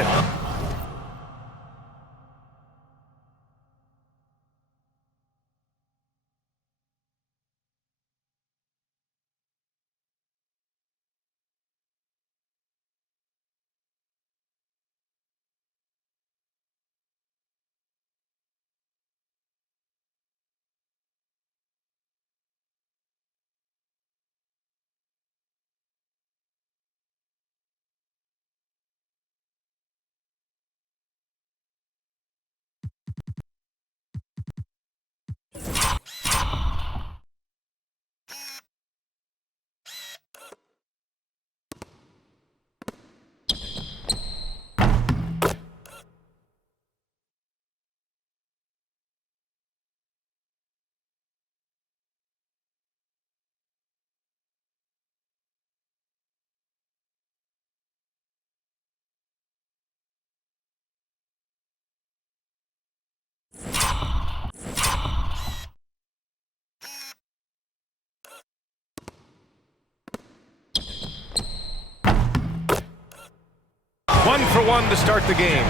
it. One for one to start the game.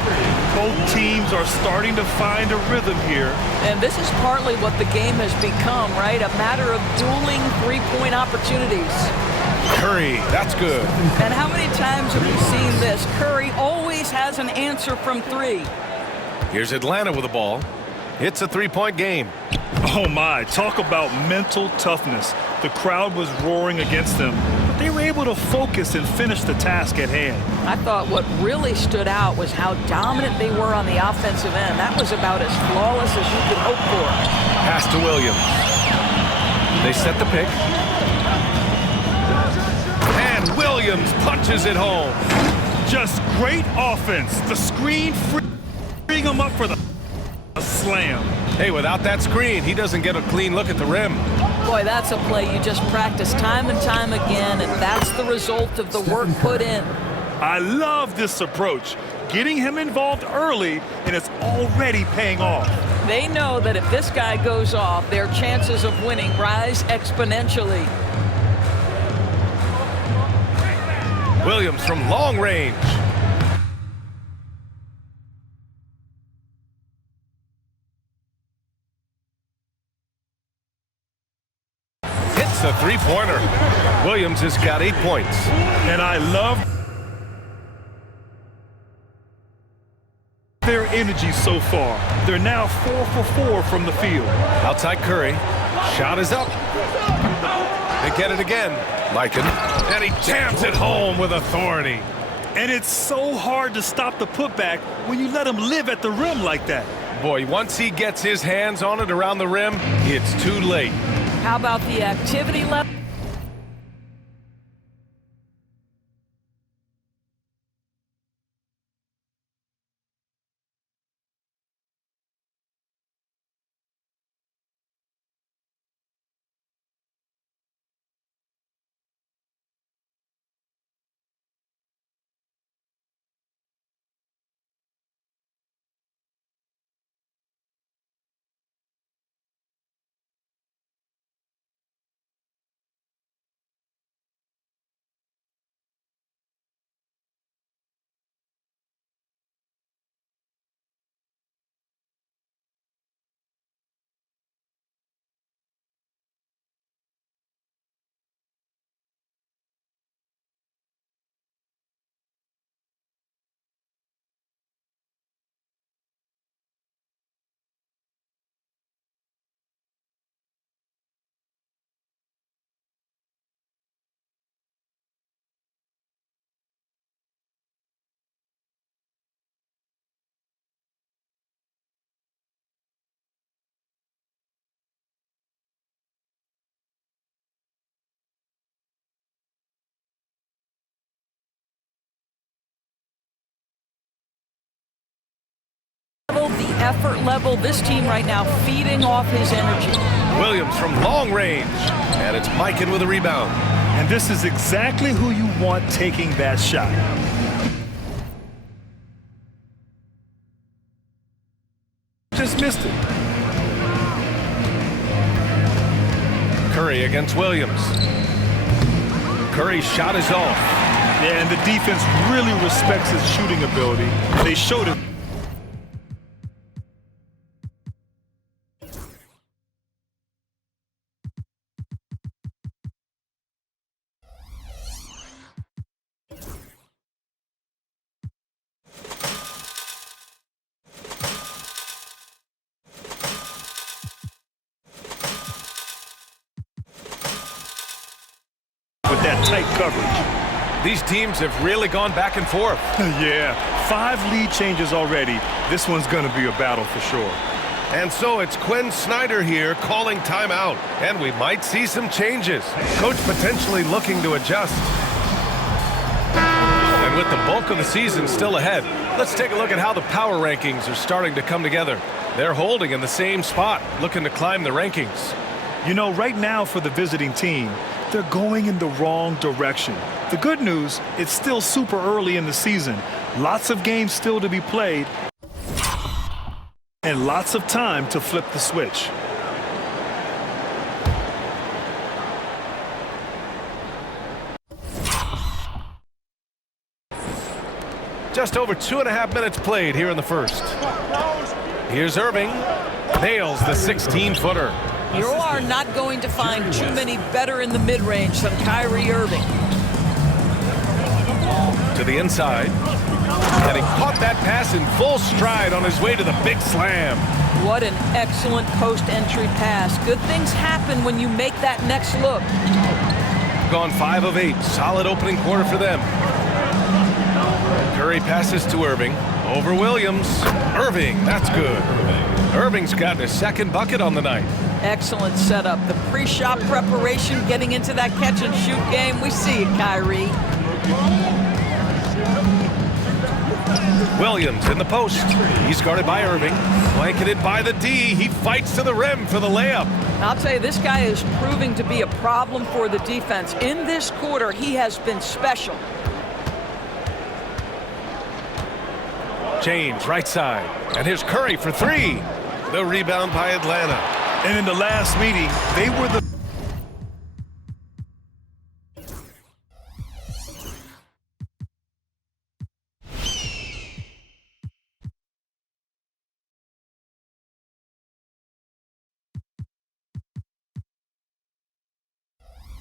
Both teams are starting to find a rhythm here. And this is partly what the game has become, right? A matter of dueling three-point opportunities. Curry, that's good. And how many times have we seen this? Curry always has an answer from three. Here's Atlanta with the ball. It's a three-point game. Oh my, talk about mental toughness. The crowd was roaring against them, but they were able to focus and finish the task at hand. I thought what really stood out was how dominant they were on the offensive end. That was about as flawless as you could hope for. Pass to Williams. They set the pick. And Williams punches it home. Just great offense. The screen freeing him up for the slam. Hey, without that screen, he doesn't get a clean look at the rim. Boy, that's a play you just practice time and time again, and that's the result of the work put in. I love this approach. Getting him involved early, and it's already paying off. They know that if this guy goes off, their chances of winning rise exponentially. Williams from long range. Hits the three-pointer. Williams has got 8 points. And I love their energy so far. They're now 4 for 4 from the field. Outside Curry. Shot is up. They get it again. Lycan. And he jams it home with authority. And it's so hard to stop the putback when you let him live at the rim like that. Boy, once he gets his hands on it around the rim, it's too late. How about the activity level? The effort level, this team right now feeding off his energy. Williams from long range. And it's Lycan with a rebound. And this is exactly who you want taking that shot. Just missed it. Curry against Williams. Curry's shot is off. Yeah, and the defense really respects his shooting ability. They showed it. With that tight coverage. These teams have really gone back and forth. Yeah, 5 lead changes already. This one's going to be a battle for sure. And so it's Quinn Snyder here calling timeout. And we might see some changes. Coach potentially looking to adjust. And with the bulk of the season still ahead, let's take a look at how the power rankings are starting to come together. They're holding in the same spot, looking to climb the rankings. You know, right now for the visiting team, they're going in the wrong direction. The good news, it's still super early in the season. Lots of games still to be played. And lots of time to flip the switch. Just over 2.5 minutes played here in the first. Here's Irving. Nails the 16-footer. You are not going to find too many better in the mid-range than Kyrie Irving. To the inside. And he caught that pass in full stride on his way to the big slam. What an excellent post entry pass. Good things happen when you make that next look. Gone 5 of 8. Solid opening quarter for them. Curry passes to Irving. Over Williams. Irving, that's good. Irving's gotten his second bucket on the night. Excellent setup. The pre-shot preparation, getting into that catch-and-shoot game. We see it, Kyrie. Williams in the post. He's guarded by Irving. Blanketed by the D. He fights to the rim for the layup. I'll tell you, this guy is proving to be a problem for the defense. In this quarter, he has been special. James, right side. And here's Curry for 3. The rebound by Atlanta. And in the last meeting, they were the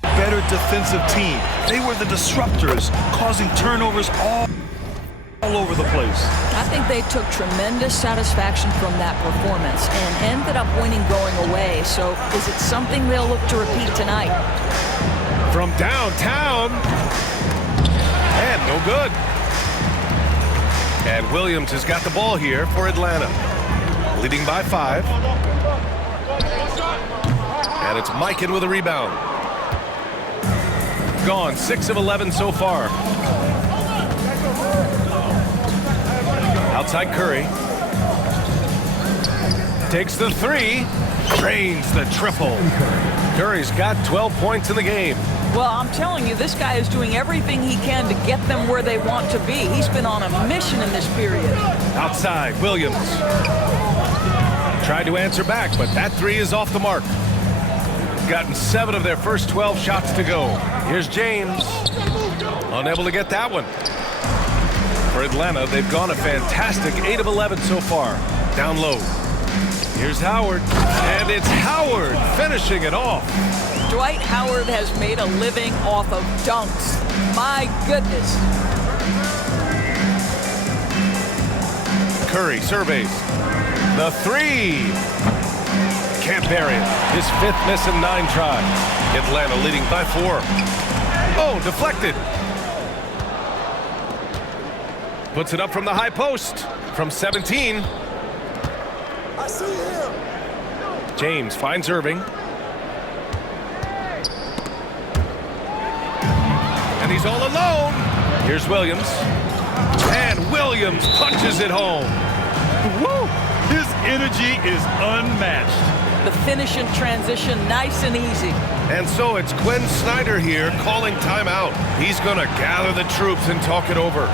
better defensive team. They were the disruptors, causing turnovers all over the place. I think they took tremendous satisfaction from that performance and ended up winning going away. So is it something they'll look to repeat tonight? From downtown. And no good. And Williams has got the ball here for Atlanta. Leading by 5. And it's Mikan with a rebound. Gone 6 of 11 so far. Outside Curry. Takes the 3. Drains the triple. Curry's got 12 points in the game. Well, I'm telling you, this guy is doing everything he can to get them where they want to be. He's been on a mission in this period. Outside, Williams. Tried to answer back, but that 3 is off the mark. Gotten 7 of their first 12 shots to go. Here's James. Unable to get that one. For Atlanta, they've gone a fantastic 8 of 11 so far. Down low. Here's Howard. And it's Howard finishing it off. Dwight Howard has made a living off of dunks. My goodness. Curry surveys. The 3. Can't bury it. His 5th miss in 9 tries. Atlanta leading by 4. Oh, deflected. Puts it up from the high post. From 17. I see him. James finds Irving. And he's all alone. Here's Williams. And Williams punches it home. Woo! His energy is unmatched. The finish in transition, nice and easy. And so it's Quinn Snyder here calling timeout. He's going to gather the troops and talk it over.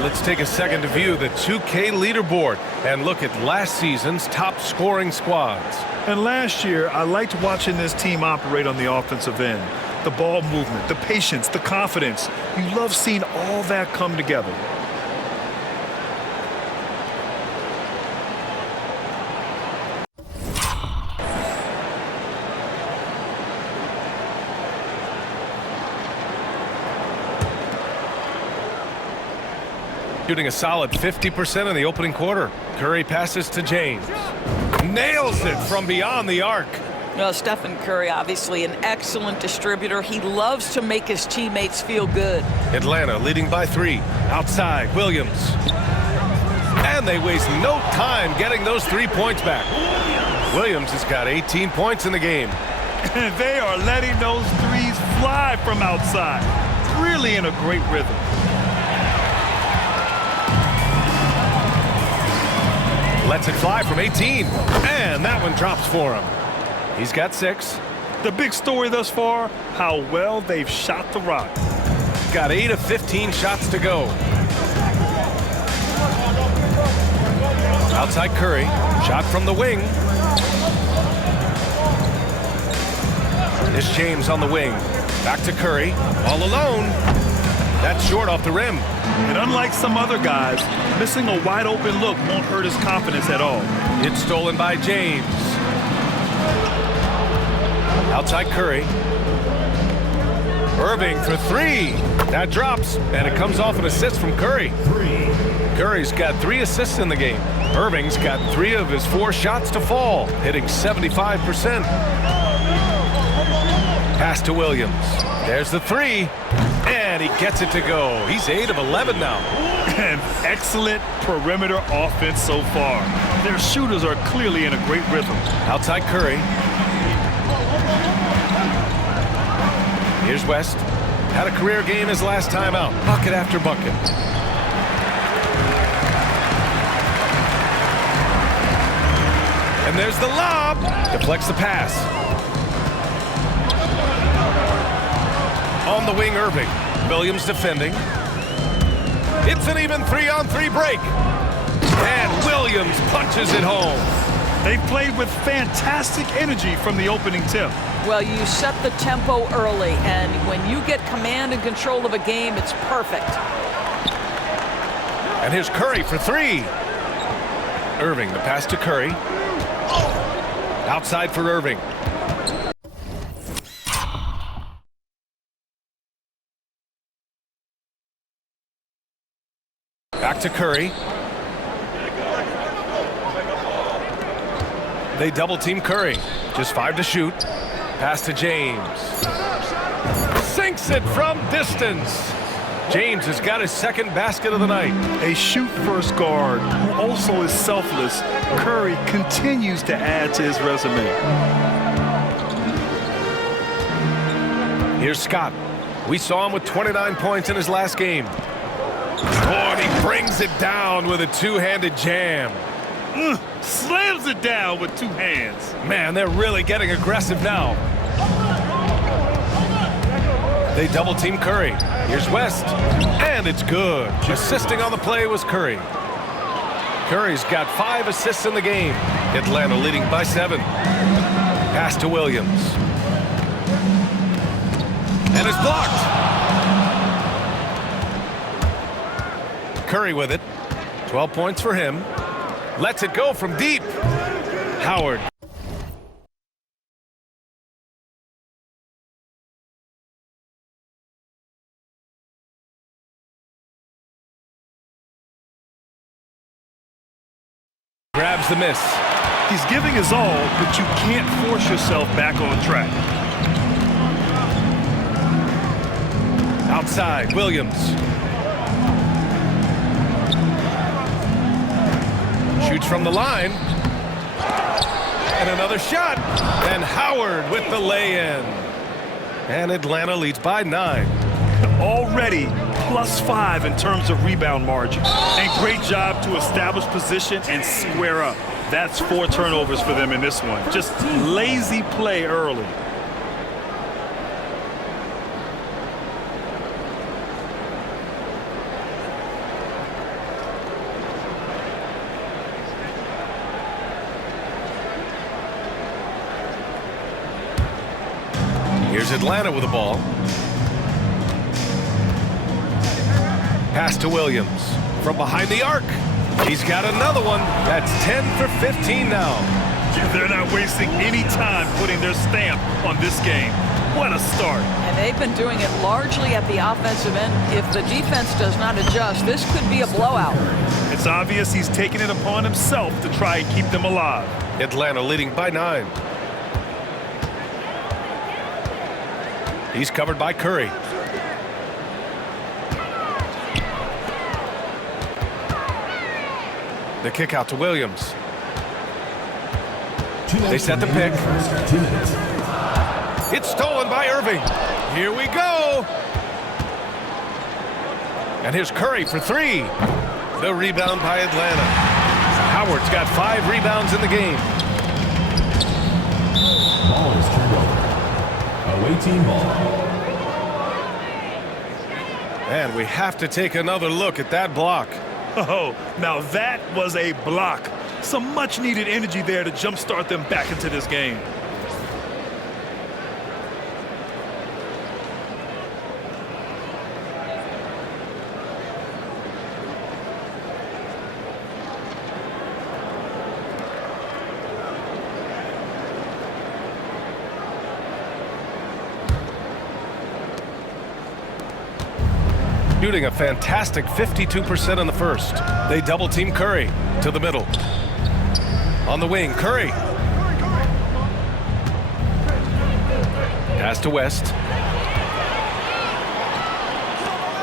right, let's take a second to view the 2K leaderboard and look at last season's top scoring squads. And last year, I liked watching this team operate on the offensive end. The ball movement, the patience, the confidence. You love seeing all that come together. Shooting a solid 50% in the opening quarter. Curry passes to James. Nails it from beyond the arc. Well, Stephen Curry, obviously an excellent distributor. He loves to make his teammates feel good. Atlanta leading by 3. Outside, Williams. And they waste no time getting those 3 points back. Williams has got 18 points in the game. And they are letting those threes fly from outside. Really in a great rhythm. Lets it fly from 18. And that one drops for him. He's got 6. The big story thus far, how well they've shot the rock. Got 8 of 15 shots to go. Outside Curry. Shot from the wing. It's James on the wing. Back to Curry. All alone. That's short off the rim. And unlike some other guys, missing a wide open look won't hurt his confidence at all. It's stolen by James. Outside Curry. Irving for 3. That drops, and it comes off an assist from Curry. Curry's got 3 assists in the game. Irving's got 3 of his 4 shots to fall, hitting 75%. Pass to Williams. There's the 3, and he gets it to go. He's 8 of 11 now. And excellent perimeter offense so far. Their shooters are clearly in a great rhythm. Outside Curry. Here's West. Had a career game his last time out. Bucket after bucket. And there's the lob. Deflects the pass. On the wing, Irving. Williams defending. It's an even 3-on-3 break. And Williams punches it home. They played with fantastic energy from the opening tip. Well, you set the tempo early, and when you get command and control of a game, it's perfect. And here's Curry for 3. Irving, the pass to Curry. Outside for Irving. Back to Curry. They double team Curry. Just 5 to shoot. Pass to James. Sinks it from distance. James has got his second basket of the night. A shoot-first guard who also is selfless, Curry continues to add to his resume. Here's Scott. We saw him with 29 points in his last game. Oh, and he brings it down with a 2-handed jam. Slams it down with 2 hands. Man, they're really getting aggressive now. They double team Curry. Here's West. And it's good. Assisting on the play was Curry. Curry's got 5 assists in the game. Atlanta leading by 7. Pass to Williams. And it's blocked. Curry with it. 12 points for him. Lets it go from deep. Howard. Grabs the miss. He's giving his all, but you can't force yourself back on track. Outside, Williams. Shoots from the line. And another shot. And Howard with the lay-in. And Atlanta leads by 9. Already +5 in terms of rebound margin. And great job to establish position and square up. That's 4 turnovers for them in this one. Just lazy play early. Here's Atlanta with the ball. Pass to Williams from behind the arc. He's got another one. That's 10 for 15 now. They're not wasting any time putting their stamp on this game. What a start. And they've been doing it largely at the offensive end. If the defense does not adjust, this could be a blowout. It's obvious he's taking it upon himself to try and keep them alive. Atlanta leading by 9. He's covered by Curry. The kick out to Williams. They set the pick. It's stolen by Irving. Here we go. And here's Curry for 3. The rebound by Atlanta. Howard's got 5 rebounds in the game. Ball is turned over. Away team ball. And we have to take another look at that block. Oh, now that was a block. Some much-needed energy there to jumpstart them back into this game. Shooting a fantastic 52% in the first. They double-team Curry to the middle. On the wing, Curry. Pass to West.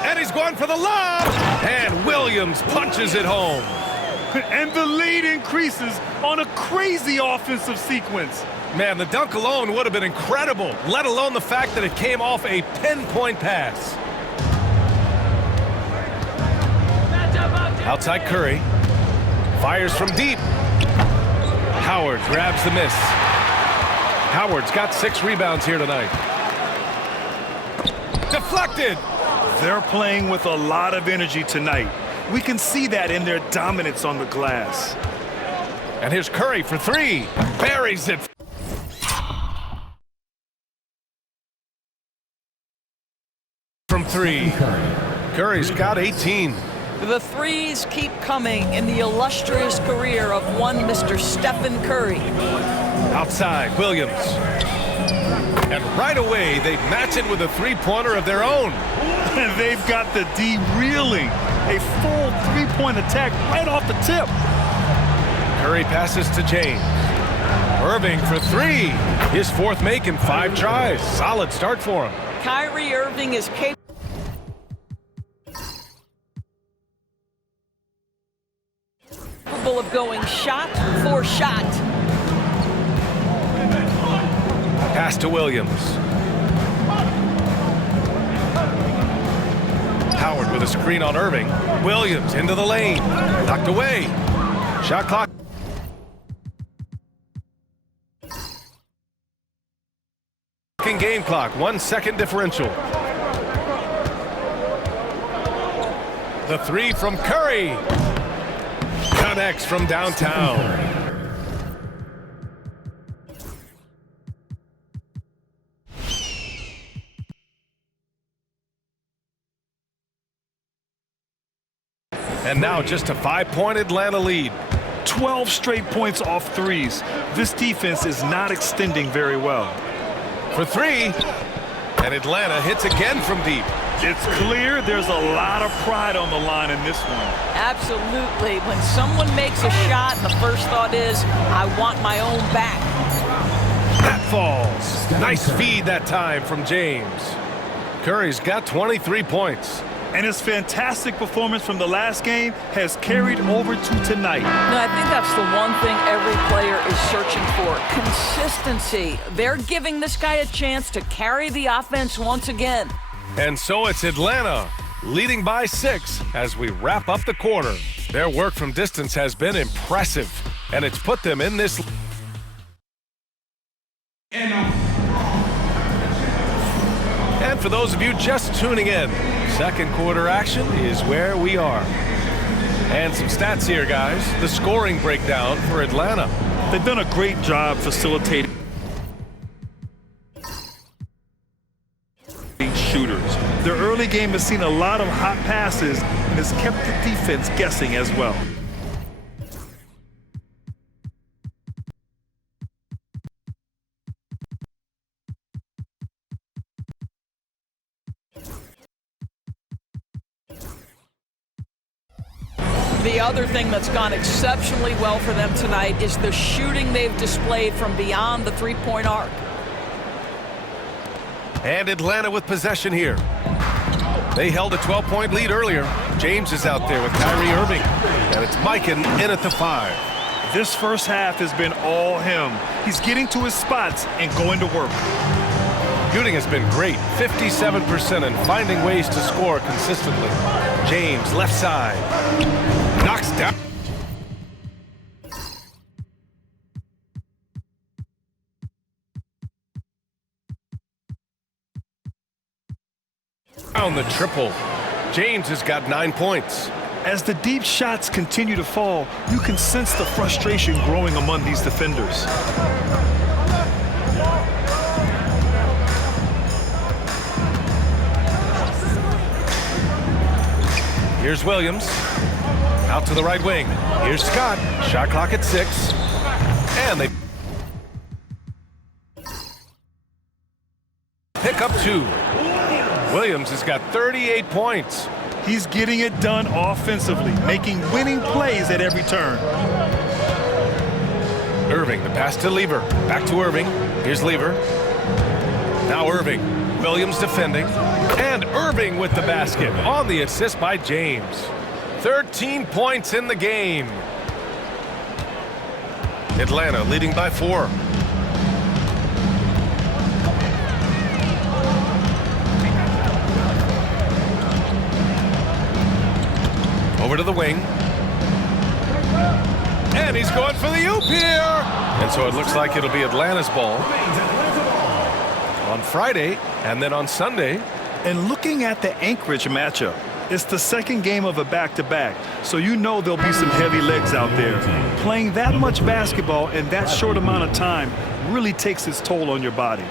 And he's going for the lob. And Williams punches it home. And the lead increases on a crazy offensive sequence. Man, the dunk alone would have been incredible, let alone the fact that it came off a pinpoint pass. Outside Curry. Fires from deep. Howard grabs the miss. Howard's got 6 rebounds here tonight. Deflected. They're playing with a lot of energy tonight. We can see that in their dominance on the glass. And here's Curry for 3. Buries it. From 3. Curry's got 18. The threes keep coming in the illustrious career of one Mr. Stephen Curry. Outside, Williams. And right away, they match it with a 3-pointer of their own. And they've got the D reeling. A full 3-point attack right off the tip. Curry passes to James. Irving for 3. His 4th make in 5 tries. Solid start for him. Kyrie Irving is capable of going shot for shot. Pass to Williams. Howard with a screen on Irving. Williams into the lane. Knocked away. Shot clock. Game clock. 1 second differential. The 3 from Curry. Connects from downtown. And now just a 5-point Atlanta lead. 12 straight points off threes. This defense is not extending very well. For 3. And Atlanta hits again from deep. It's clear there's a lot of pride on the line in this one. Absolutely. When someone makes a shot, the first thought is, I want my own back. That falls. Nice feed that time from James. Curry's got 23 points. And his fantastic performance from the last game has carried over to tonight. No, I think that's the one thing every player is searching for. Consistency. They're giving this guy a chance to carry the offense once again. And so it's Atlanta leading by 6 as we wrap up the quarter. Their work from distance has been impressive, and it's put them in this. And for those of you just tuning in, second quarter action is where we are. And some stats here, guys. The scoring breakdown for Atlanta. They've done a great job facilitating shooters. Their early game has seen a lot of hot passes and has kept the defense guessing as well. The other thing that's gone exceptionally well for them tonight is the shooting they've displayed from beyond the three-point arc. And Atlanta with possession here. They held a 12-point lead earlier. James is out there with Kyrie Irving. And it's Mikan in at the 5. This first half has been all him. He's getting to his spots and going to work. Shooting has been great, 57%, and finding ways to score consistently. James, left side. Knocks down. On the triple. James has got 9 points. As the deep shots continue to fall, you can sense the frustration growing among these defenders. Here's Williams. Out to the right wing. Here's Scott. Shot clock at 6. And they pick up 2. Williams has got 38 points. He's getting it done offensively, making winning plays at every turn. Irving, the pass to Lever. Back to Irving. Here's Lever. Now Irving. Williams defending. And Irving with the basket on the assist by James. 13 points in the game. Atlanta leading by 4. Over to the wing. And he's going for the oop here. And so it looks like it'll be Atlanta's ball on Friday and then on Sunday. And looking at the Anchorage matchup, it's the second game of a back-to-back, so you know there'll be some heavy legs out there. Playing that much basketball in that short amount of time really takes its toll on your body.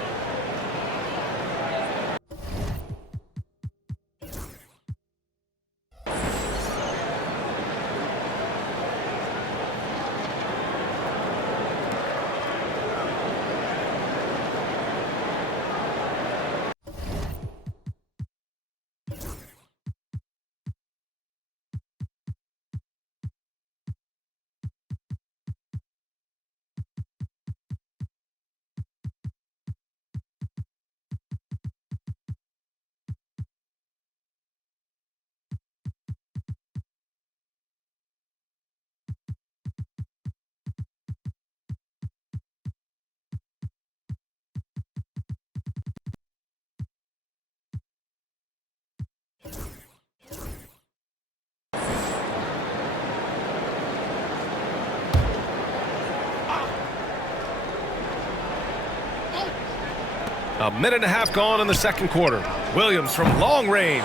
A minute and a half gone in the second quarter. Williams from long range.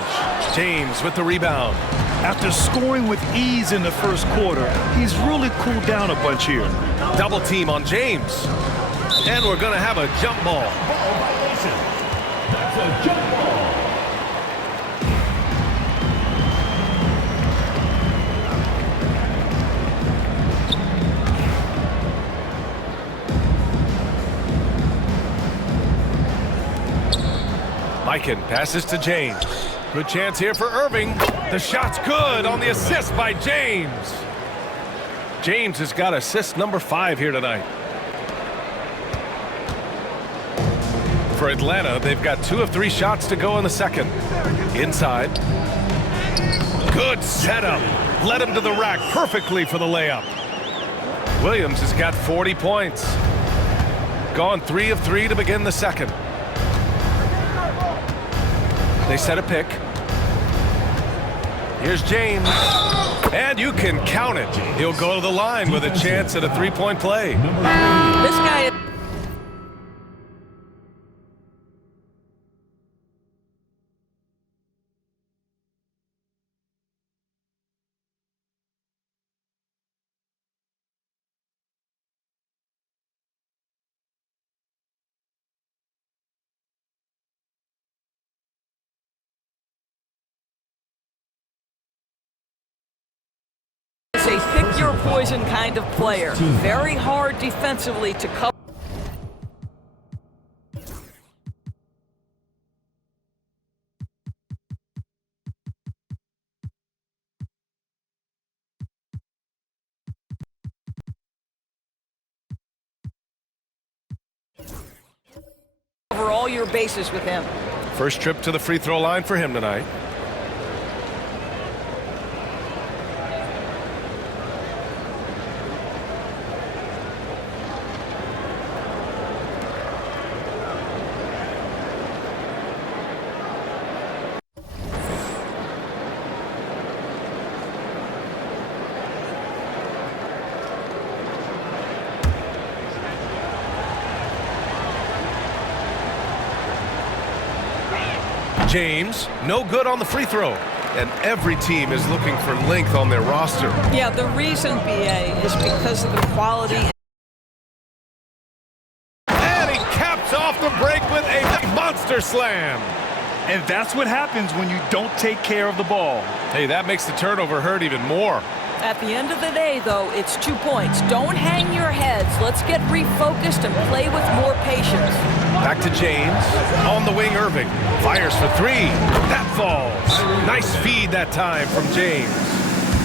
James with the rebound. After scoring with ease in the first quarter, he's really cooled down a bunch here. Double team on James. And we're going to have a jump ball. That's a jump ball. Mikan passes to James. Good chance here for Irving. The shot's good on the assist by James. James has got assist number 5 here tonight. For Atlanta, they've got 2 of 3 shots to go in the second. Inside. Good setup. Led him to the rack perfectly for the layup. Williams has got 40 points. Gone 3 of 3 to begin the second. They set a pick. Here's James. And you can count it. He'll go to the line with a chance at a 3-point play. This guy is a pick-your-poison kind of player. Very hard defensively to cover. Over all your bases with him. First trip to the free throw line for him tonight. James, no good on the free throw. And every team is looking for length on their roster. Yeah, the reason, BA, is because of the quality. And he caps off the break with a monster slam. And that's what happens when you don't take care of the ball. Hey, that makes the turnover hurt even more. At the end of the day, though, it's 2 points. Don't hang your heads. Let's get refocused and play with more patience. Back to James. On the wing, Irving. Fires for three. That falls. Nice feed that time from James.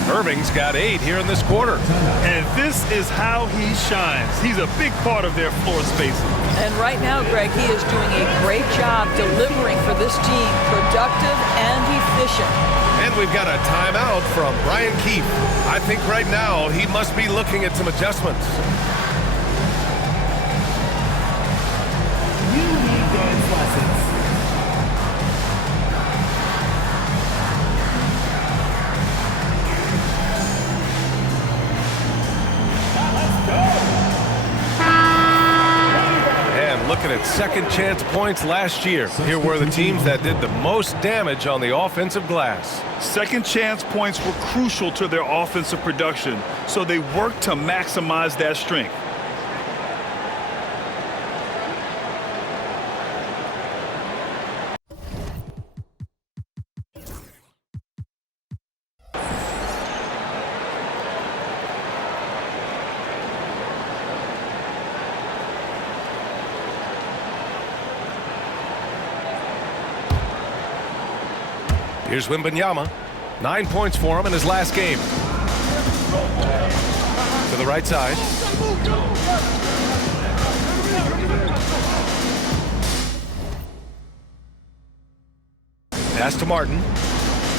Irving's got 8 here in this quarter. And this is how he shines. He's a big part of their floor spacing. And right now, Greg, he is doing a great job delivering for this team. Productive and efficient. And we've got a timeout from Brian Keefe. I think right now he must be looking at some adjustments. You need dance lessons. And looking at second chance points last year. Here were the teams that did the most damage on the offensive glass. Second chance points were crucial to their offensive production, so they worked to maximize that strength. Here's Wembanyama. 9 points for him in his last game. To the right side. Pass to Martin.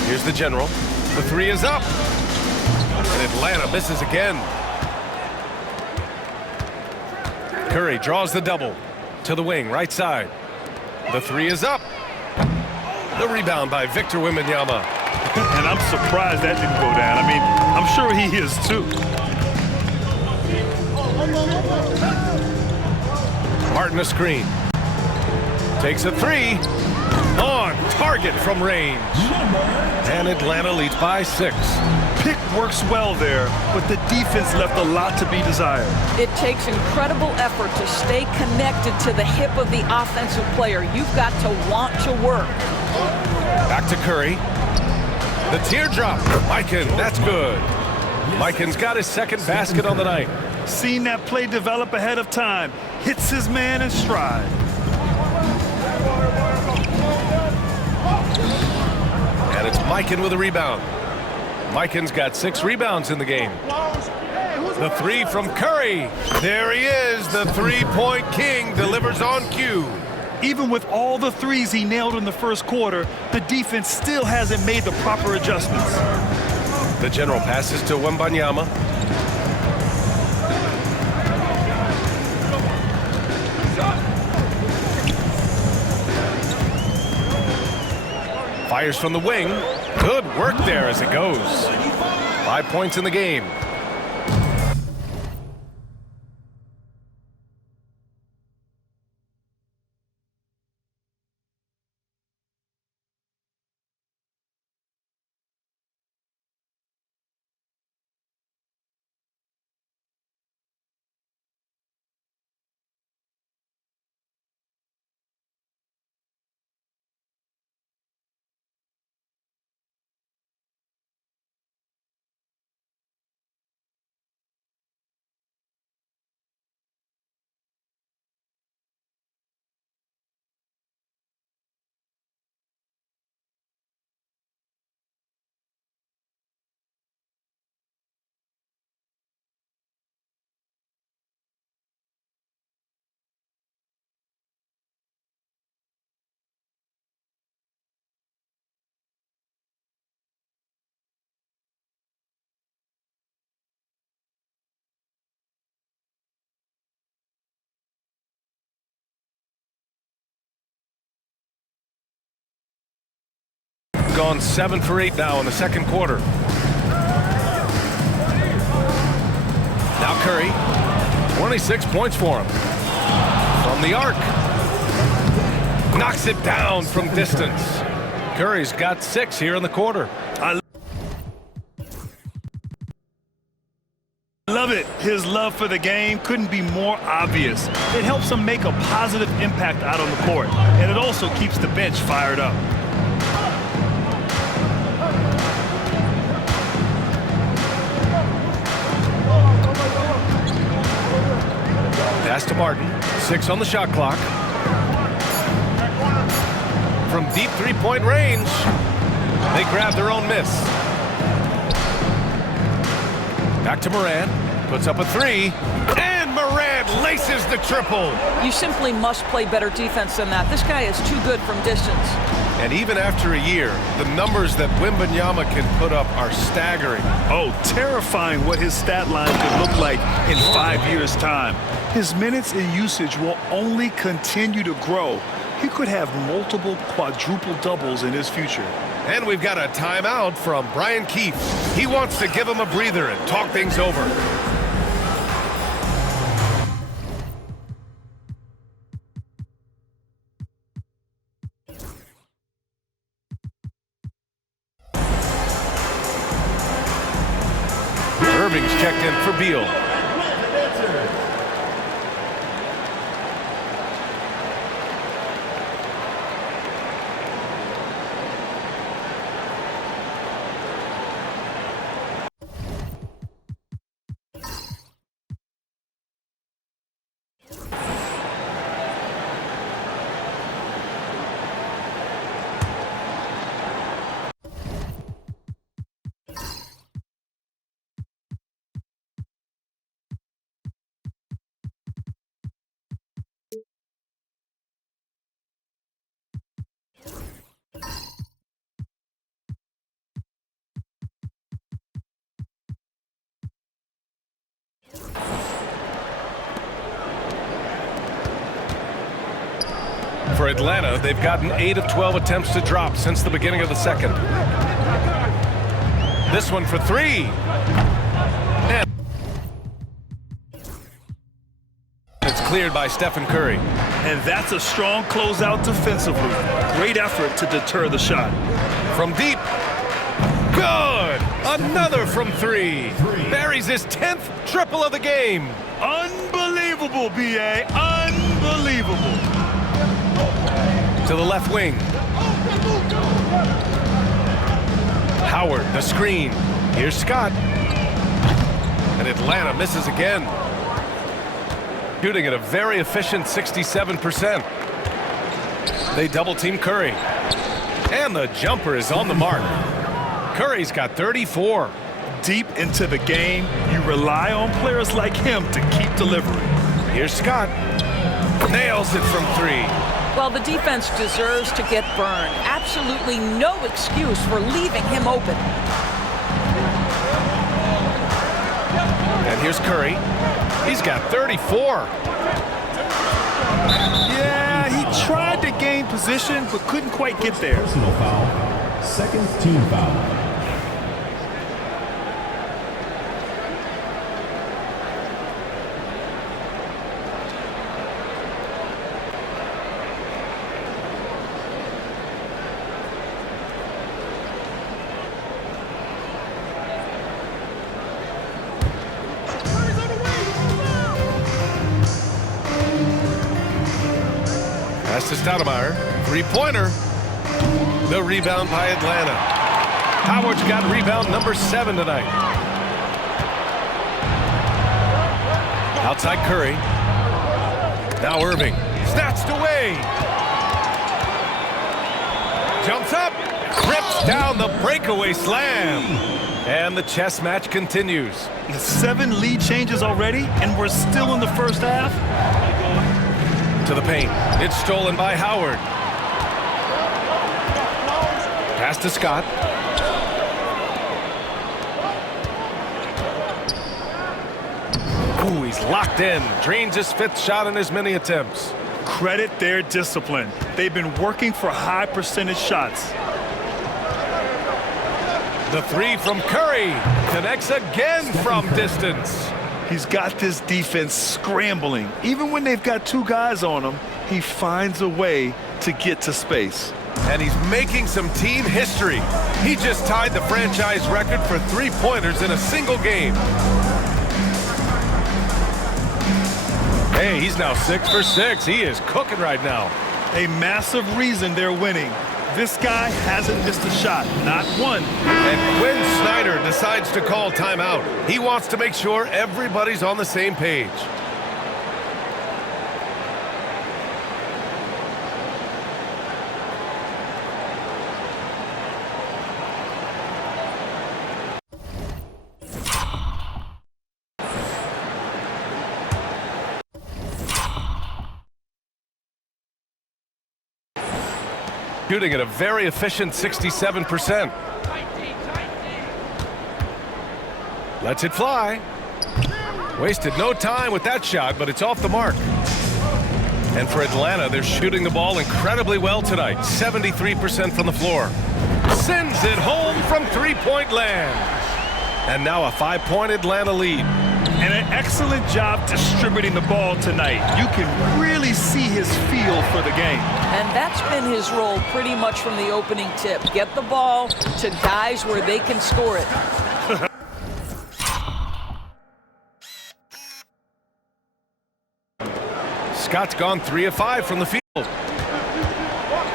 Here's the general. The three is up. And Atlanta misses again. Curry draws the double. To the wing, right side. The three is up. The rebound by Victor Wembanyama. And I'm surprised that didn't go down. I mean, I'm sure he is too. Martin a screen. Takes a three. On target from range. And Atlanta leads by 6. Pick works well there, but the defense left a lot to be desired. It takes incredible effort to stay connected to the hip of the offensive player. You've got to want to work. Back to Curry. The teardrop. Mikan, that's good. Mikan's got his second basket on the night. Seen that play develop ahead of time. Hits his man in stride. And it's Mikan with a rebound. Mikan's got 6 rebounds in the game. The three from Curry. There he is. The three-point king delivers on cue. Even with all the threes he nailed in the first quarter, the defense still hasn't made the proper adjustments. The general passes to Wembanyama. Fires from the wing. Good work there as it goes. 5 points in the game. gone 7 for 8 now in the second quarter. Now Curry, 26 points for him. From the arc. Knocks it down from distance. Curry's got 6 here in the quarter. I love it. His love for the game couldn't be more obvious. It helps him make a positive impact out on the court, and it also keeps the bench fired up. Pass to Martin. 6 on the shot clock. From deep three-point range, they grab their own miss. Back to Morant. Puts up a 3. And Morant laces the triple. You simply must play better defense than that. This guy is too good from distance. And even after a year, the numbers that Wembanyama can put up are staggering. Oh, terrifying what his stat line could look like in 5 years' time. His minutes and usage will only continue to grow. He could have multiple quadruple doubles in his future. And we've got a timeout from Brian Keefe. He wants to give him a breather and talk things over. Irving's checked in for Beal. For Atlanta, they've gotten 8 of 12 attempts to drop since the beginning of the second. This one for 3. And it's cleared by Stephen Curry. And that's a strong closeout defensively. Great effort to deter the shot. From deep. Good! Another from 3. Buries his 10th triple of the game. Unbelievable, B.A. Unbelievable. To the left wing. Howard, the screen. Here's Scott. And Atlanta misses again. Shooting at a very efficient 67%. They double-team Curry. And the jumper is on the mark. Curry's got 34. Deep into the game, you rely on players like him to keep delivering. Here's Scott. Nails it from 3. Well, the defense deserves to get burned. Absolutely no excuse for leaving him open. And here's Curry. He's got 34. Yeah, he tried to gain position, but couldn't quite get there. Personal foul. Second team foul. Pass to Stoudemire. 3-pointer. The rebound by Atlanta. Howard's got rebound number 7 tonight. Outside Curry. Now Irving. Snatched away. Jumps up. Rips down the breakaway slam. And the chess match continues. 7 lead changes already, and we're still in the first half. To the paint. It's stolen by Howard. Pass to Scott. Ooh, he's locked in. Drains his 5th shot in his many attempts. Credit their discipline. They've been working for high percentage shots. The three from Curry connects again from distance. He's got this defense scrambling. Even when they've got two guys on him, he finds a way to get to space. And he's making some team history. He just tied the franchise record for three-pointers in a single game. Hey, he's now 6 for 6. He is cooking right now. A massive reason they're winning. This guy hasn't missed a shot, not one. And Quinn Snyder decides to call timeout. He wants to make sure everybody's on the same page. Shooting at a very efficient 67%. Lets it fly. Wasted no time with that shot, but it's off the mark. And for Atlanta, they're shooting the ball incredibly well tonight. 73% from the floor. Sends it home from three-point land. And now a 5-point Atlanta lead. And an excellent job distributing the ball tonight. You can really see his feel for the game. And that's been his role pretty much from the opening tip. Get the ball to guys where they can score it. Scott's gone 3 of 5 from the field.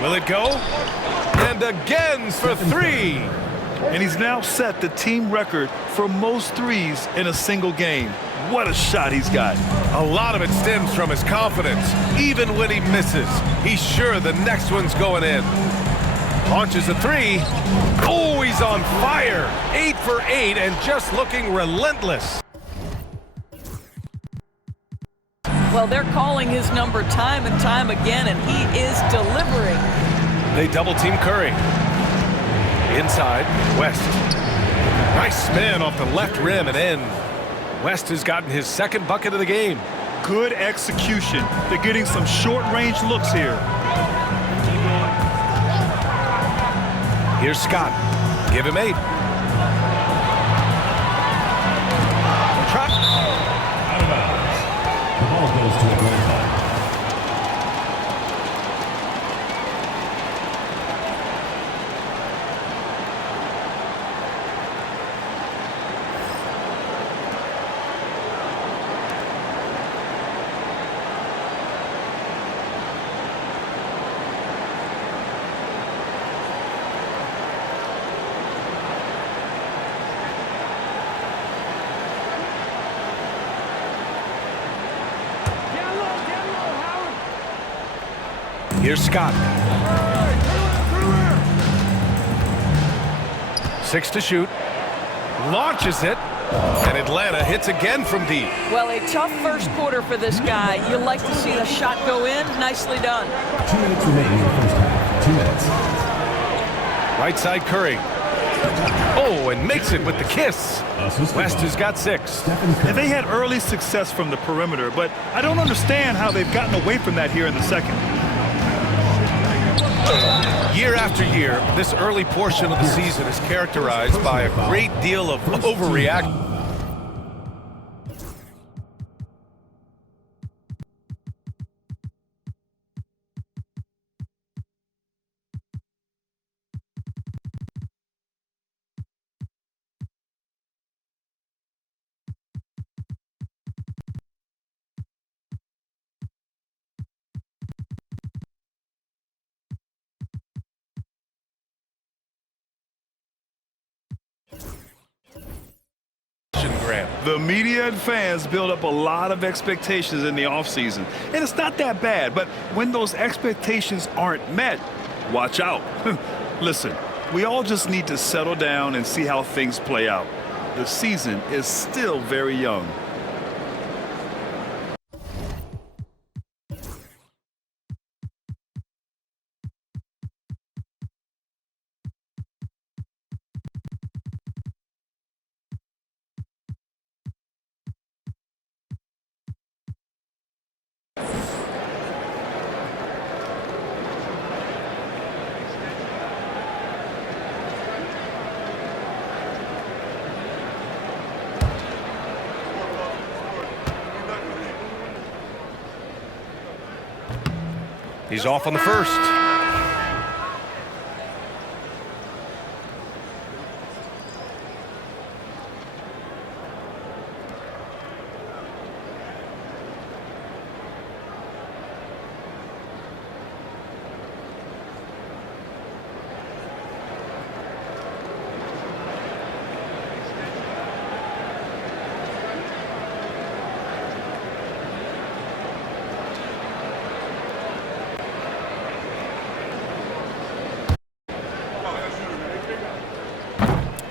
Will it go? And again for 3. And he's now set the team record for most threes in a single game. What a shot he's got. A lot of it stems from his confidence. Even when he misses, he's sure the next one's going in. Launches a 3. Oh, he's on fire. 8 for 8 and just looking relentless. Well, they're calling his number time and time again, and he is delivering. They double-team Curry. Inside, West. Nice spin off the left rim and in. West has gotten his second bucket of the game. Good execution. They're getting some short-range looks here. Here's Scott. Give him 8. Try. Out of bounds. The ball goes to Atlanta. Here's Scott. 6 to shoot. Launches it. And Atlanta hits again from deep. Well, a tough first quarter for this guy. You'd like to see the shot go in. Nicely done. 2 minutes remaining in the first half. 2 minutes. Right side Curry. Oh, and makes it with the kiss. West has got 6. And they had early success from the perimeter, but I don't understand how they've gotten away from that here in the second. Year after year, this early portion of the season is characterized by a great deal of overreaction. The media and fans build up a lot of expectations in the offseason. And it's not that bad, but when those expectations aren't met, watch out. Listen, we all just need to settle down and see how things play out. The season is still very young. He's off on the first.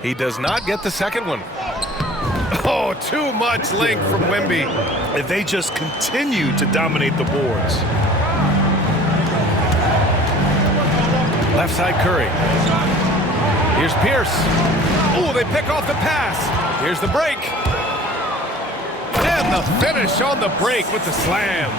He does not get the second one. Oh, too much length from Wemby. And they just continue to dominate the boards. Left side Curry. Here's Pierce. Oh, they pick off the pass. Here's the break. And the finish on the break with the slam.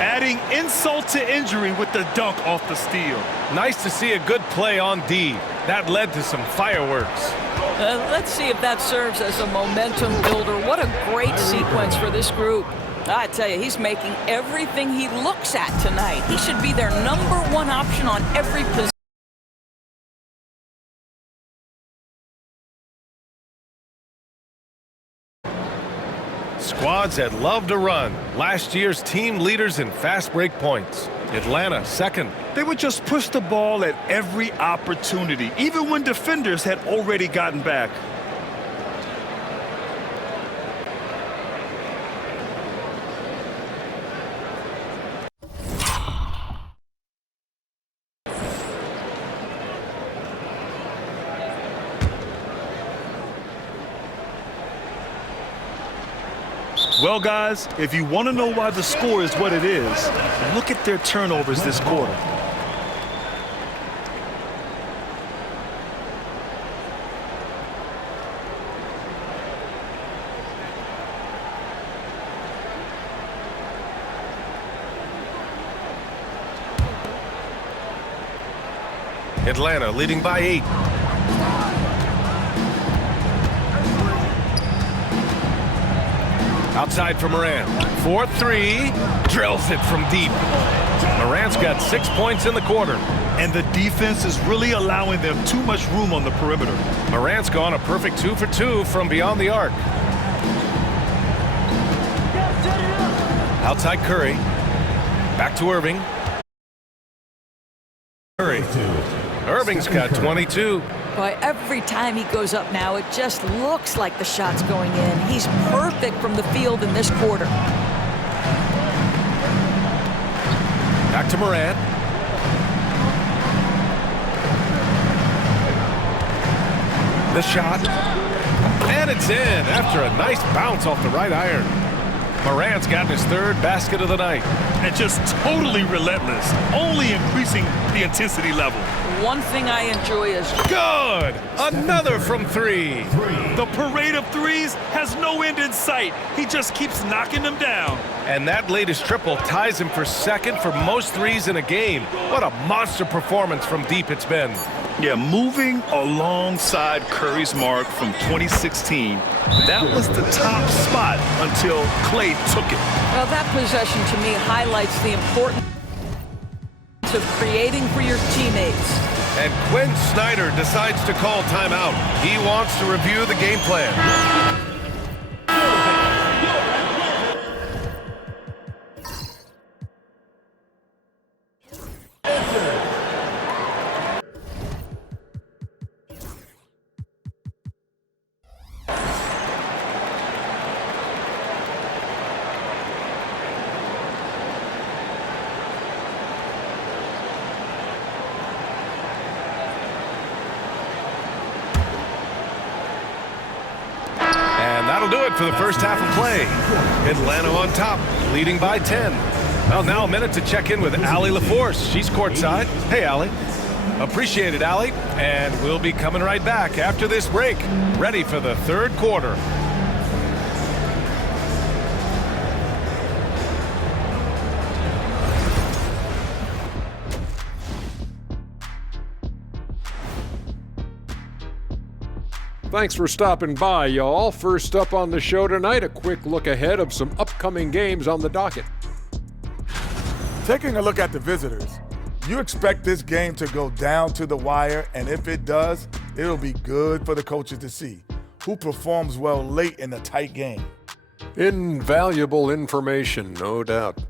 Adding insult to injury with the dunk off the steal. Nice to see a good play on D. That led to some fireworks. Let's see if that serves as a momentum builder. What a great sequence for this group. I tell you, he's making everything he looks at tonight. He should be their #1 option on every position. Squads that love to run. Last year's team leaders in fast break points. Atlanta second. They would just push the ball at every opportunity, even when defenders had already gotten back. Well, guys, if you want to know why the score is what it is, look at their turnovers this quarter. Atlanta leading by 8. Outside for Morant. 4-3. Drills it from deep. Morant's got 6 points in the quarter. And the defense is really allowing them too much room on the perimeter. Morant's gone a perfect 2 for 2 from beyond the arc. Outside Curry. Back to Irving. Curry. Irving's got 22. Boy, every time he goes up now, it just looks like the shot's going in. He's perfect from the field in this quarter. Back to Morant. The shot. And it's in after a nice bounce off the right iron. Morant's gotten his 3rd basket of the night. And just totally relentless, only increasing the intensity level. One thing I enjoy is Good! Another from 3. The parade of threes has no end in sight. He just keeps knocking them down. And that latest triple ties him for 2nd for most threes in a game. What a monster performance from deep it's been. Yeah, moving alongside Curry's mark from 2016, that was the top spot until Clay took it. well, that possession to me highlights the importance of creating for your teammates. And Quinn Snyder decides to call timeout. He wants to review the game plan. That'll do it for the first half of play. Atlanta on top, leading by 10. Well, now a minute to check in with Allie LaForce. She's courtside. Hey, Allie. Appreciate it, Allie. And we'll be coming right back after this break, ready for the 3rd quarter. Thanks for stopping by, y'all. First up on the show tonight, a quick look ahead of some upcoming games on the docket. Taking a look at the visitors, you expect this game to go down to the wire, and if it does, it'll be good for the coaches to see who performs well late in a tight game. Invaluable information, no doubt.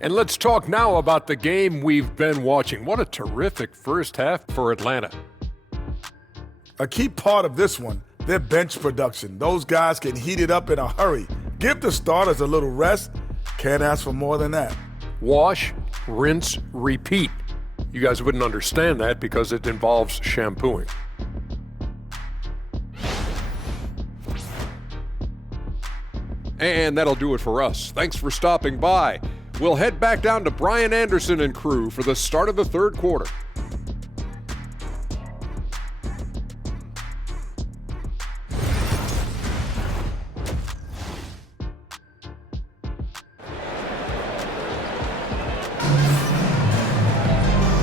And let's talk now about the game we've been watching. What a terrific first half for Atlanta. A key part of this one, their bench production. Those guys can heat it up in a hurry. Give the starters a little rest. Can't ask for more than that. Wash, rinse, repeat. You guys wouldn't understand that because it involves shampooing. And that'll do it for us. Thanks for stopping by. We'll head back down to Brian Anderson and crew for the start of the third quarter.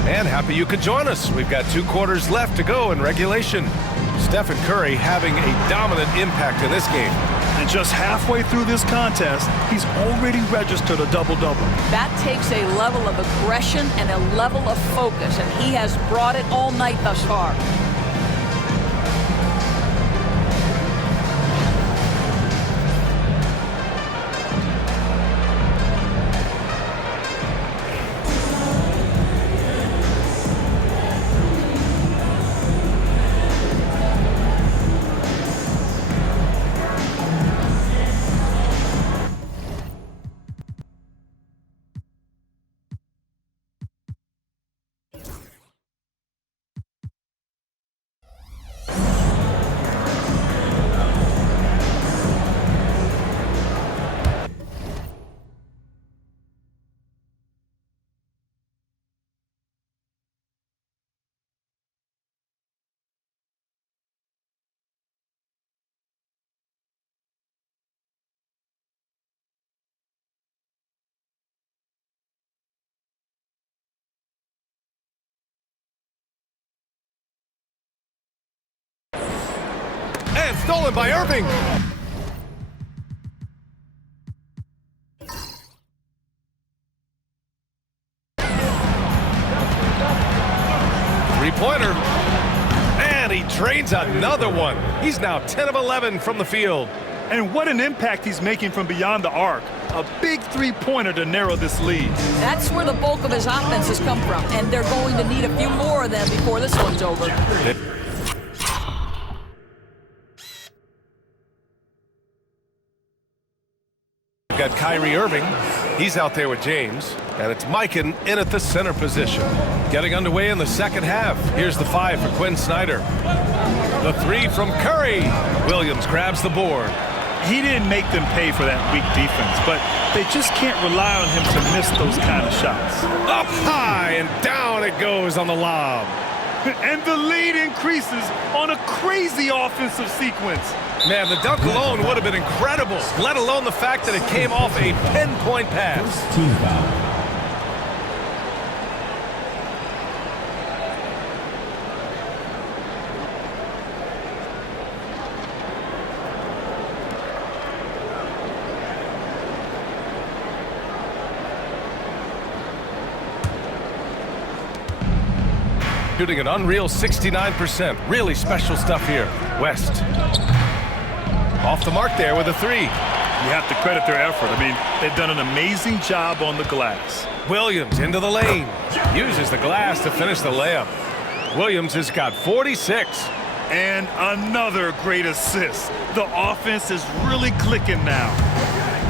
And happy you could join us. We've got 2 quarters left to go in regulation. Stephen Curry having a dominant impact in this game. And just halfway through this contest, he's already registered a double-double. That takes a level of aggression and a level of focus, and he has brought it all night thus far. And stolen by Irving. Three-pointer. And he drains another one. He's now 10 of 11 from the field. And what an impact he's making from beyond the arc. A big three-pointer to narrow this lead. That's where the bulk of his offense has come from, and they're going to need a few more of them before this one's over. Got Kyrie Irving. He's out there with James. And it's Mikan in at the center position. Getting underway in the second half. Here's the 5 for Quinn Snyder. The 3 from Curry. Williams grabs the board. He didn't make them pay for that weak defense, but they just can't rely on him to miss those kind of shots. Up high and down it goes on the lob. And the lead increases on a crazy offensive sequence. Man, the dunk alone would have been incredible, let alone the fact that it came off a pinpoint pass. First team foul. Shooting an unreal 69%. Really special stuff here. West. Off the mark there with a 3. You have to credit their effort. I mean, they've done an amazing job on the glass. Williams into the lane. Uses the glass to finish the layup. Williams has got 46. And another great assist. The offense is really clicking now.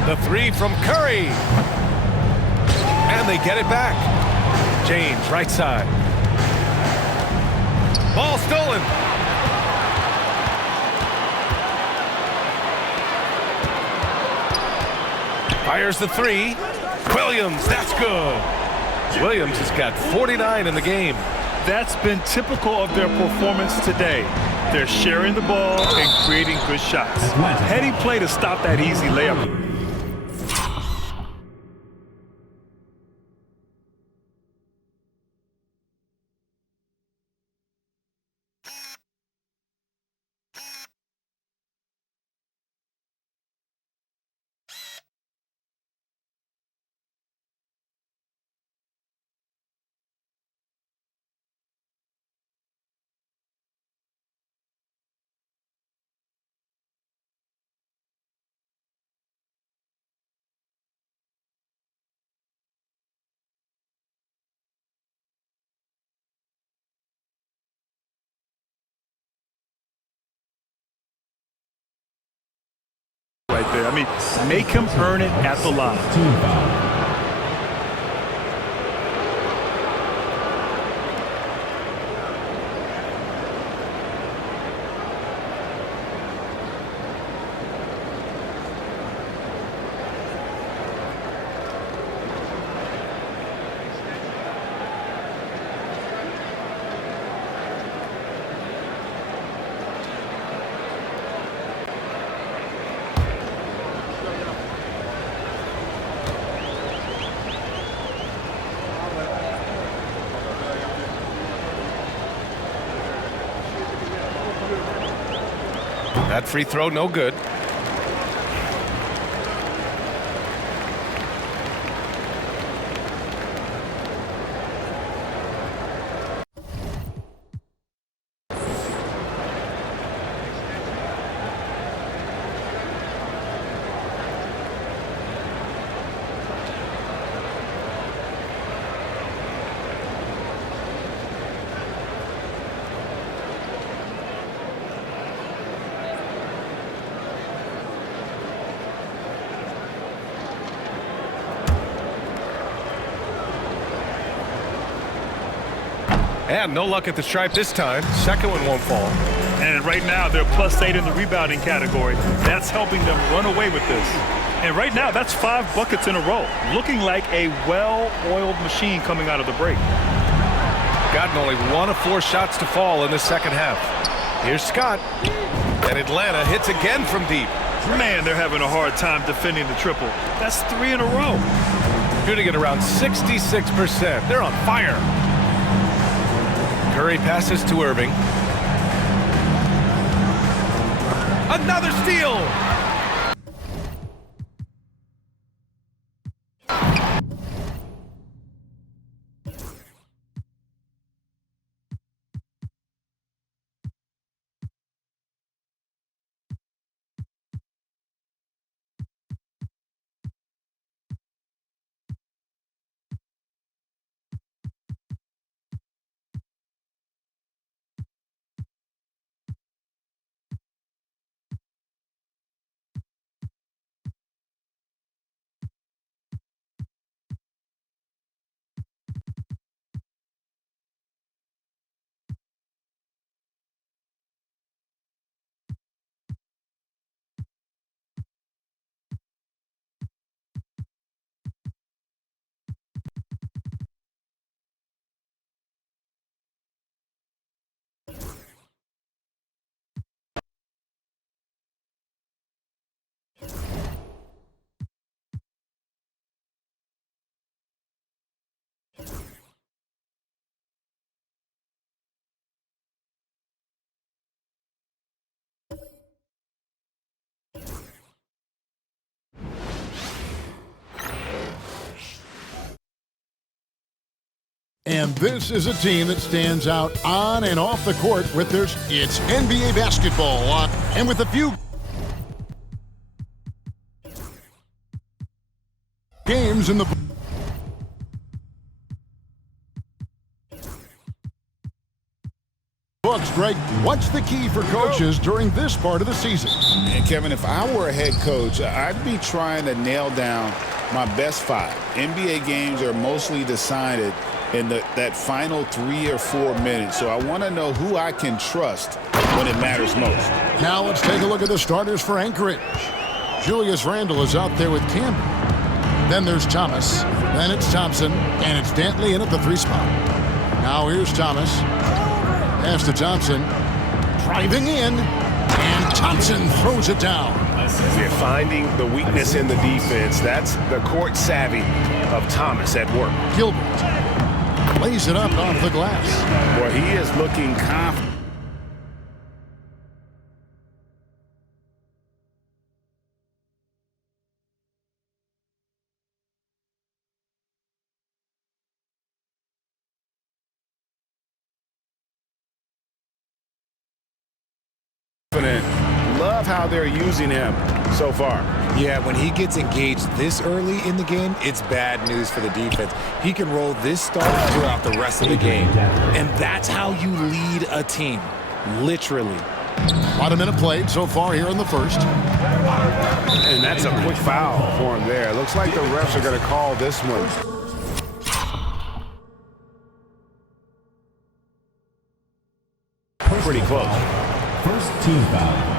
The 3 from Curry. And they get it back. James, right side. Ball stolen. Fires the 3. Williams, that's good. Williams has got 49 in the game. That's been typical of their performance today. They're sharing the ball and creating good shots. Heady play to stop that easy layup. there. I mean, make him earn it at the line. Team foul. That free throw, no good. And no luck at the stripe this time. Second one won't fall. And right now, they're +8 in the rebounding category. That's helping them run away with this. And right now, that's 5 buckets in a row. Looking like a well-oiled machine coming out of the break. Gotten only 1 of 4 shots to fall in the second half. Here's Scott. And Atlanta hits again from deep. Man, they're having a hard time defending the triple. That's 3 in a row. Shooting at around 66%. They're on fire. Curry passes to Irving. Another steal. And this is a team that stands out on and off the court with their... It's NBA basketball on, and with a few games in the books. Greg, what's the key for coaches during this part of the season? And Kevin, if I were a head coach, I'd be trying to nail down my best 5. NBA games are mostly decided in that final 3 or 4 minutes. So I want to know who I can trust when it matters most. Now let's take a look at the starters for Anchorage. Julius Randle is out there with Campbell. Then there's Thomas. Then it's Thompson. And it's Dantley in at the 3 spot. Now here's Thomas. Pass to Thompson. Driving in. And Thompson throws it down. They're finding the weakness in the defense. That's the court savvy of Thomas at work. Gilbert lays it up off the glass. Well, he is looking confident. Love how they're using him so far. Yeah, when he gets engaged this early in the game, it's bad news for the defense. He can roll this start throughout the rest of the game. And that's how you lead a team, literally. About a minute played so far here in the first. And that's a quick foul for him there. Looks like the refs are going to call this one. Pretty close. First team foul.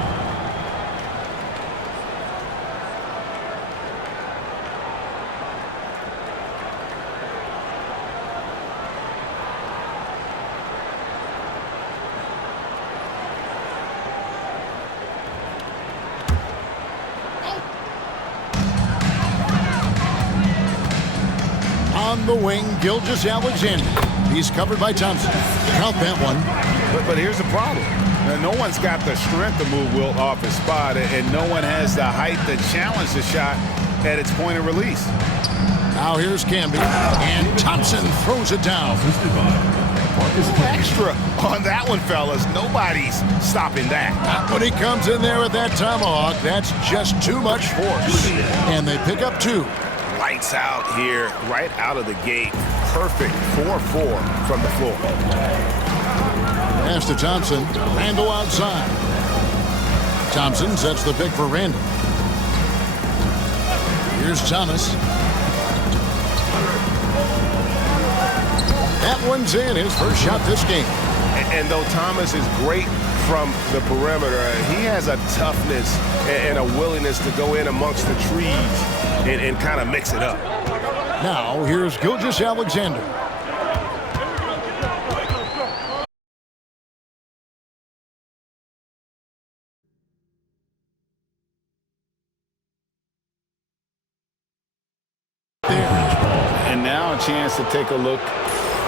On the wing, Gilgeous-Alexander. He's covered by Thompson. Count that one. But here's the problem. No one's got the strength to move Wilt off his spot, and no one has the height to challenge the shot at its point of release. Now here's Camby, and Thompson throws it down. Extra on that one, fellas. Nobody's stopping that. When he comes in there with that tomahawk, that's just too much force. And they pick up 2. Lights out here, right out of the gate. Perfect 4-4 from the floor. Pass to Thompson. Randall outside. Thompson sets the pick for Randall. Here's Thomas. That one's in, his first shot this game. And though Thomas is great from the perimeter, he has a toughness and a willingness to go in amongst the trees and kind of mix it up. Now here's Gilgeous-Alexander. And now a chance to take a look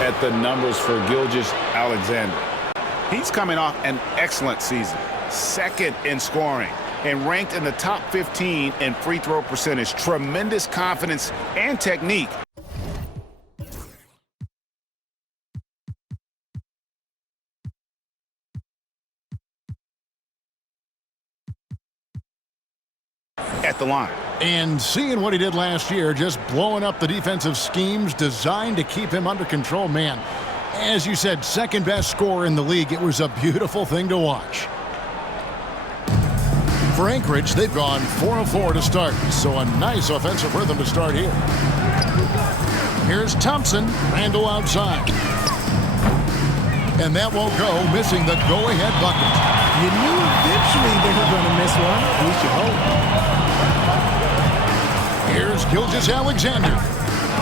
at the numbers for Gilgeous-Alexander. He's coming off an excellent season, second in scoring, and ranked in the top 15 in free throw percentage. Tremendous confidence and technique. At the line. And seeing what he did last year, just blowing up the defensive schemes designed to keep him under control, man. As you said, second best scorer in the league. It was a beautiful thing to watch. For Anchorage, they've gone 4 of 4 to start, so a nice offensive rhythm to start here. Here's Thompson, Randall outside. And that won't go, missing the go-ahead bucket. You knew eventually they were going to miss one. We should hope. Here's Gilgeous-Alexander.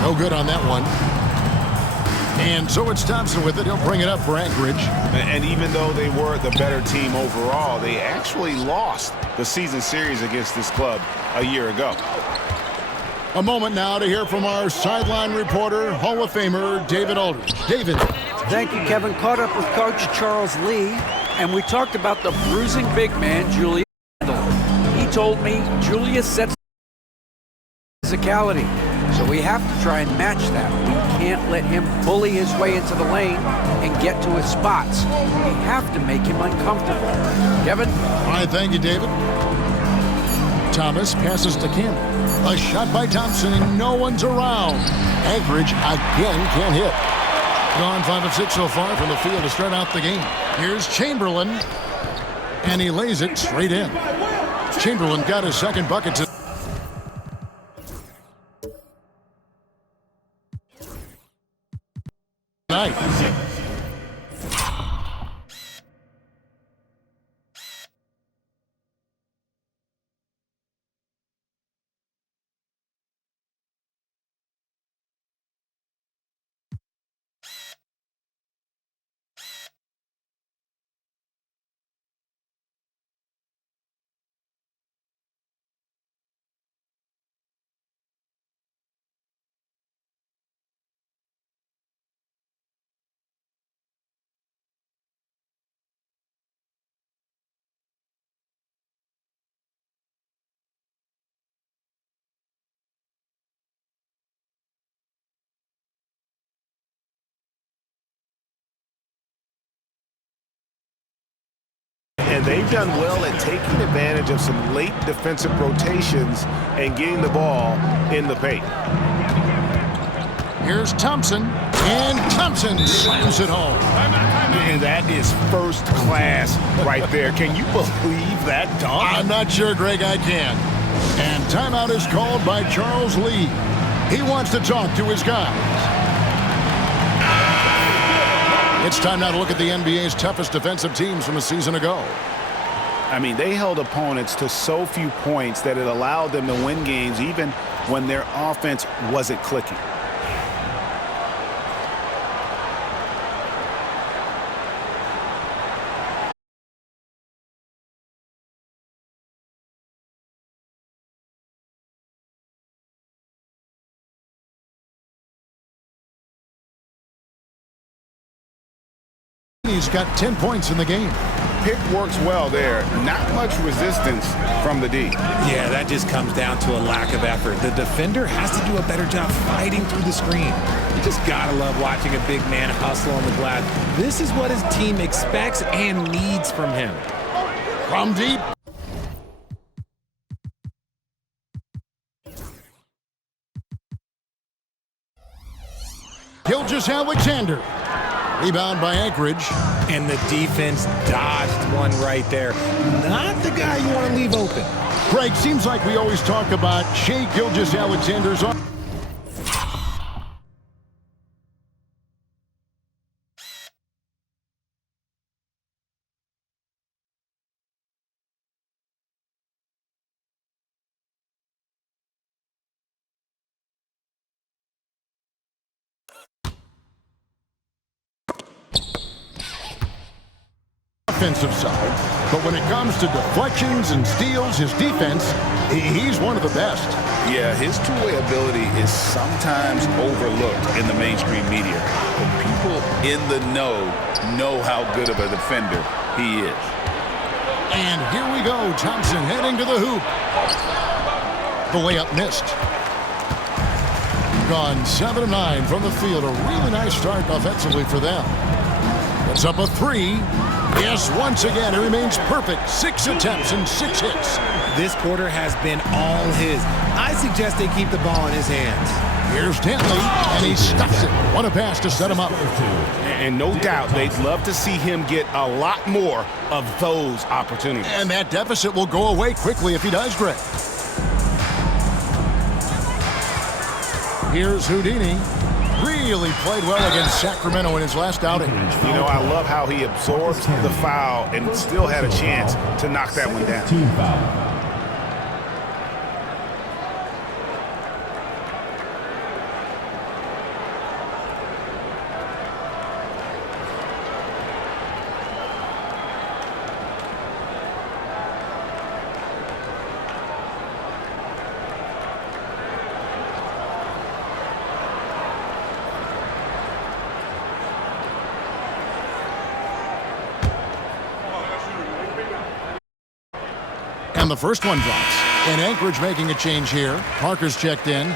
No good on that one. And so it's Thompson with it. He'll bring it up for Anchorage. And even though they were the better team overall, they actually lost the season series against this club a year ago. A moment now to hear from our sideline reporter, Hall of Famer David Aldridge. David. Thank you, Kevin. Caught up with Coach Charles Lee, and we talked about the bruising big man, Julius Randle. He told me Julius sets physicality, so we have to try and match that. We can't let him bully his way into the lane and get to his spots. We have to make him uncomfortable. Kevin? All right, thank you, David. Thomas passes to Campbell. A shot by Thompson, and no one's around. Anchorage again can't hit. Gone 5 of 6 so far from the field to start out the game. Here's Chamberlain, and he lays it straight in. Chamberlain got his second bucket tonight. And they've done well at taking advantage of some late defensive rotations and getting the ball in the paint. Here's Thompson, and Thompson Thompson slams it home. And that is first class right there. Can you believe that dunk? I'm not sure, Greg, I can. And timeout is called by Charles Lee. He wants to talk to his guys. It's time now to look at the NBA's toughest defensive teams from a season ago. I mean, they held opponents to so few points that it allowed them to win games even when their offense wasn't clicking. He's got 10 points in the game. Pick works well there. Not much resistance from the D. Yeah, that just comes down to a lack of effort. The defender has to do a better job fighting through the screen. You just gotta love watching a big man hustle on the glass. This is what his team expects and needs from him. From deep. Gilgeous-Alexander. Rebound by Anchorage. And the defense dodged one right there. Not the guy you want to leave open. Greg, seems like we always talk about Shai Gilgeous-Alexander's offensive side, but when it comes to deflections and steals, his defense, he's one of the best. Yeah, his two-way ability is sometimes overlooked in the mainstream media, but people in the know how good of a defender he is. And here we go, Thompson heading to the hoop. The layup missed. Gone 7 of 9 from the field. A really nice start offensively for them. It's up a 3. Yes, once again, it remains perfect. 6 attempts and 6 hits. This quarter has been all his. I suggest they keep the ball in his hands. Here's Dantley, and he stuffs it. What a pass to set him up. And no doubt they'd love to see him get a lot more of those opportunities. And that deficit will go away quickly if he does, Greg. Here's Houdini. Really played well against Sacramento in his last outing. You know, I love how he absorbed the foul and still had a chance to knock that one down. Team foul. And the first one drops. And Anchorage making a change here. Parker's checked in.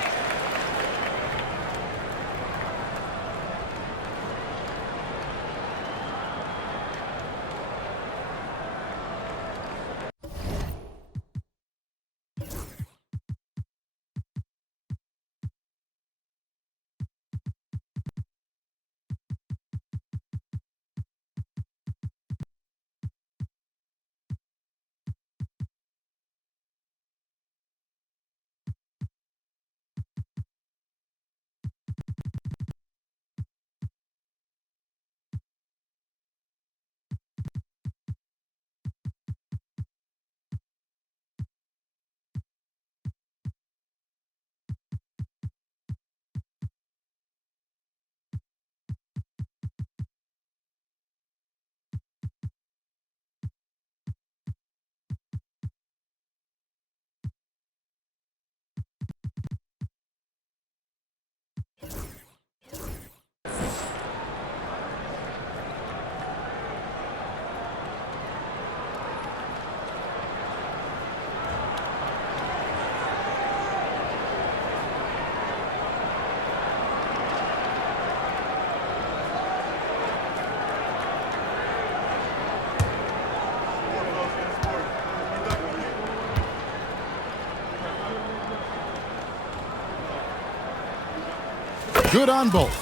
Good on both.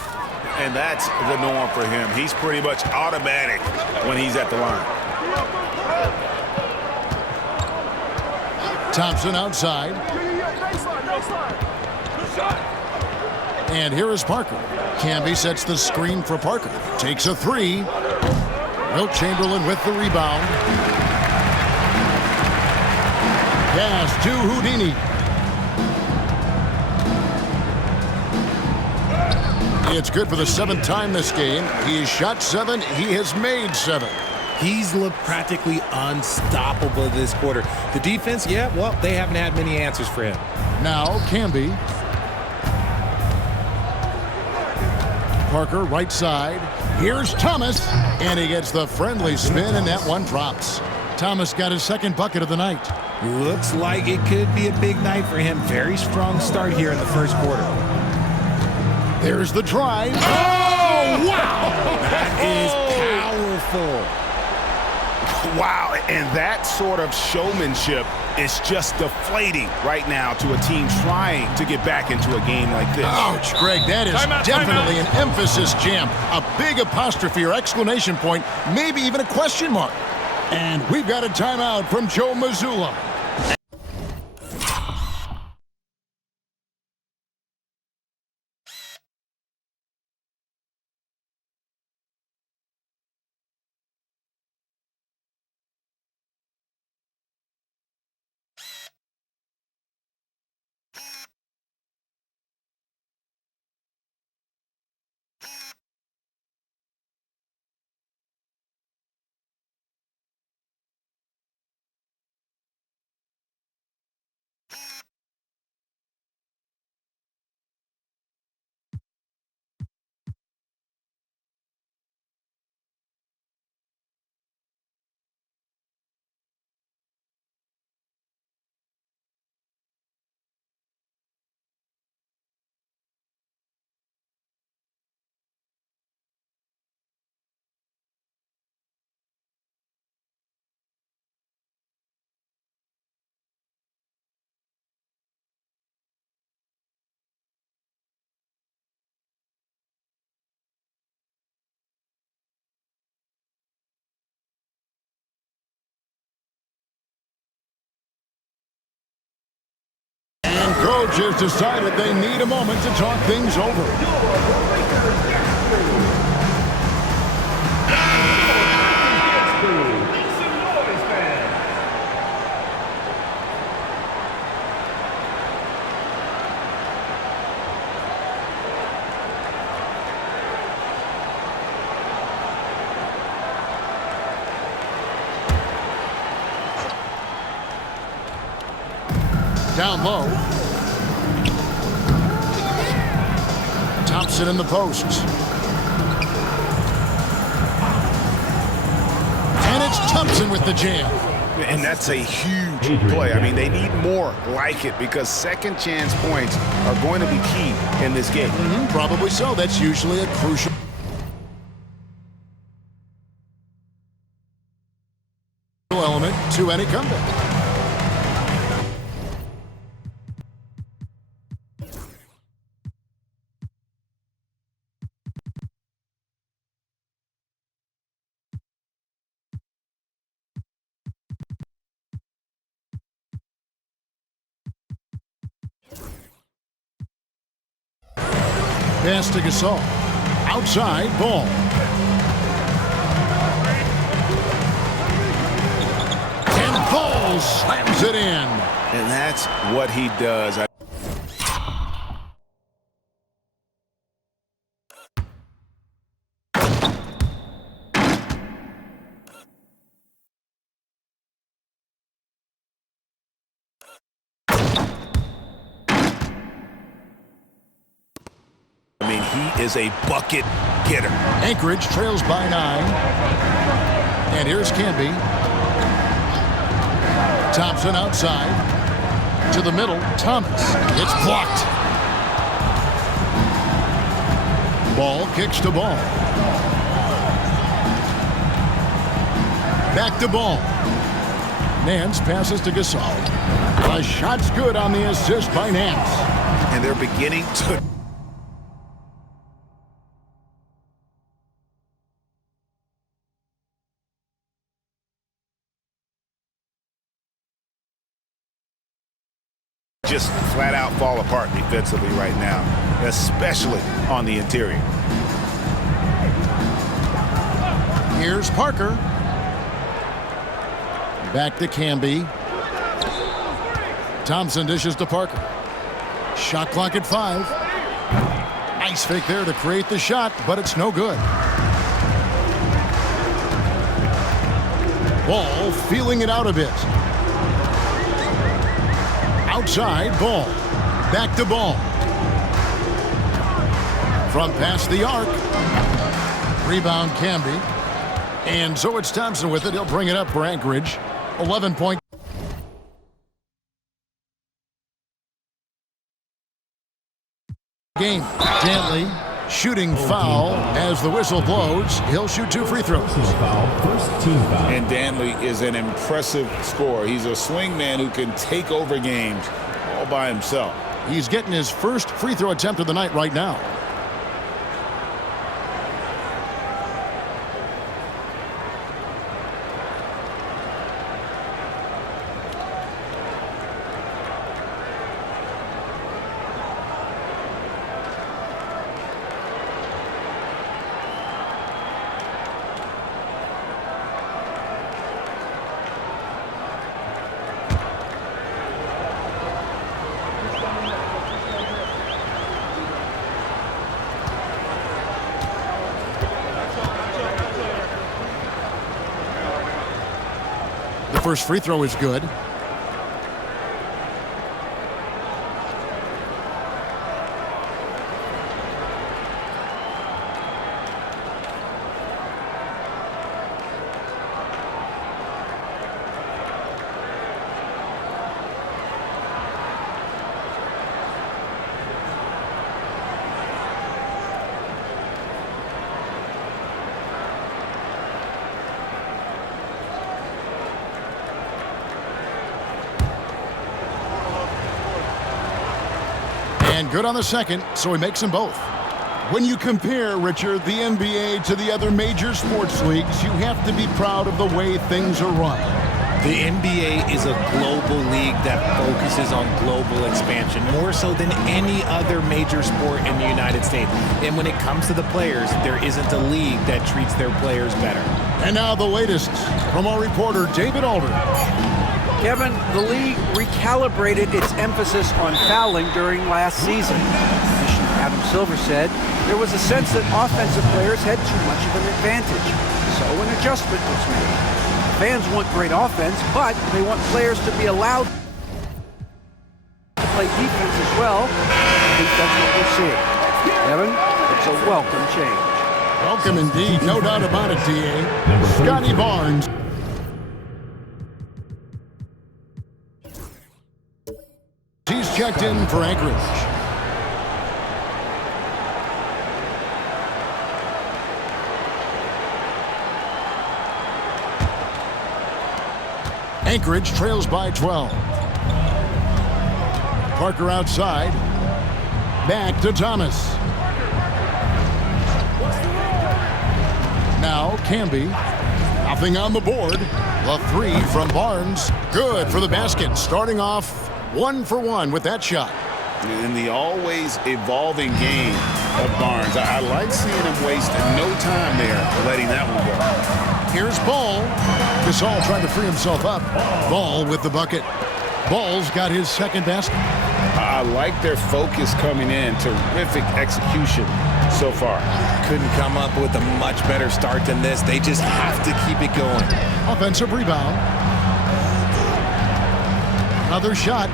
And that's the norm for him. He's pretty much automatic when he's at the line. Thompson outside. And here is Parker. Camby sets the screen for Parker. Takes a three. Wilt Chamberlain with the rebound. Pass to Houdini. It's good for the 7th time this game. He's shot 7. He has made 7. He's looked practically unstoppable this quarter. The defense, yeah, well, they haven't had many answers for him. Now Camby. Parker right side. Here's Thomas. And he gets the friendly spin, and that one drops. Thomas got his 2nd bucket of the night. Looks like it could be a big night for him. Very strong start here in the 1st quarter. There's the drive. Oh, wow! That is powerful. Wow, and that sort of showmanship is just deflating right now to a team trying to get back into a game like this. Ouch, Greg, that is definitely an emphasis jam. A big apostrophe or exclamation point, maybe even a question mark. And we've got a timeout from Joe Mazzulla. Coaches decided they need a moment to talk things over. Down low. Thompson in the post. And it's Thompson with the jam. And that's a huge play. I mean, they need more like it because second chance points are going to be key in this game. Probably so. That's usually a crucial element to any comeback. Pass to Gasol. Outside, Ball. And Ball slams it in. And that's what he does. He is a bucket getter. Anchorage trails by 9. And here's Camby. Thompson outside. To the middle. Thomas. It's blocked. Ball kicks to Ball. Back to Ball. Nance passes to Gasol. The shot's good on the assist by Nance. And they're beginning to just flat out fall apart defensively right now, especially on the interior. Here's Parker. Back to Camby. Thompson dishes to Parker. Shot clock at 5. Nice fake there to create the shot, but it's no good. Ball feeling it out a bit. Outside, Ball. Back to Ball. From past the arc. Rebound, Camby. And so it's Thompson with it. He'll bring it up for Anchorage. 11-point game. Dantley shooting foul as the whistle blows. He'll shoot 2 free throws. First team foul. And Dantley is an impressive scorer. He's a swing man who can take over games all by himself. He's getting his first free throw attempt of the night right now. First free throw is good. And good on the second, so he makes them both. When you compare, Richard, the NBA to the other major sports leagues, you have to be proud of the way things are run. The NBA is a global league that focuses on global expansion, more so than any other major sport in the United States. And when it comes to the players, there isn't a league that treats their players better. And now the latest from our reporter, David Alder. Kevin, the league recalibrated its emphasis on fouling during last season. Commissioner Adam Silver said there was a sense that offensive players had too much of an advantage, so an adjustment was made. Fans want great offense, but they want players to be allowed to play defense as well. I think that's what we're seeing. Kevin, it's a welcome change. Welcome indeed, no doubt about it, D.A. Scotty Barnes. He's checked in for Anchorage. Anchorage trails by 12. Parker outside. Back to Thomas. Now Camby. Nothing on the board. The three from Barnes. Good for the basket. Starting off 1 for 1 with that shot. In the always evolving game of Barnes, I like seeing him waste no time there letting that one go. Here's Ball. Gasol trying to free himself up. Ball with the bucket. Ball's got his second basket. I like their focus coming in. Terrific execution so far. Couldn't come up with a much better start than this. They just have to keep it going. Offensive rebound. Another shot.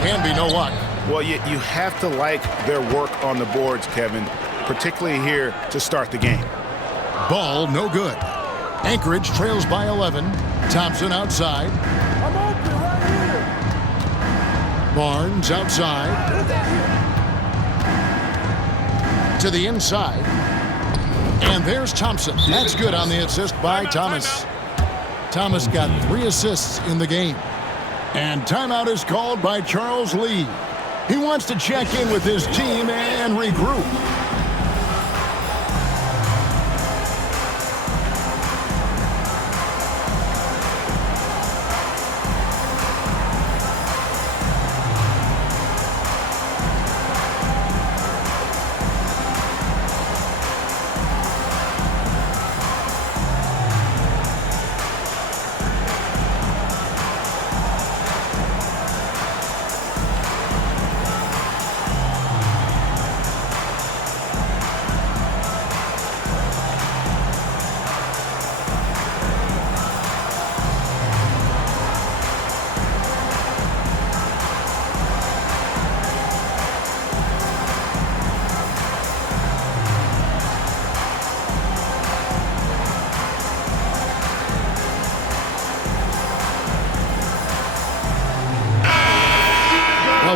Can be no luck. Well, you have to like their work on the boards, Kevin, particularly here to start the game. Ball no good. Anchorage trails by 11. Thompson outside. I'm open right here. Barnes outside. To the inside. And there's Thompson. That's good on the assist by Thomas. Thomas got 3 assists in the game. And timeout is called by Charles Lee. He wants to check in with his team and regroup.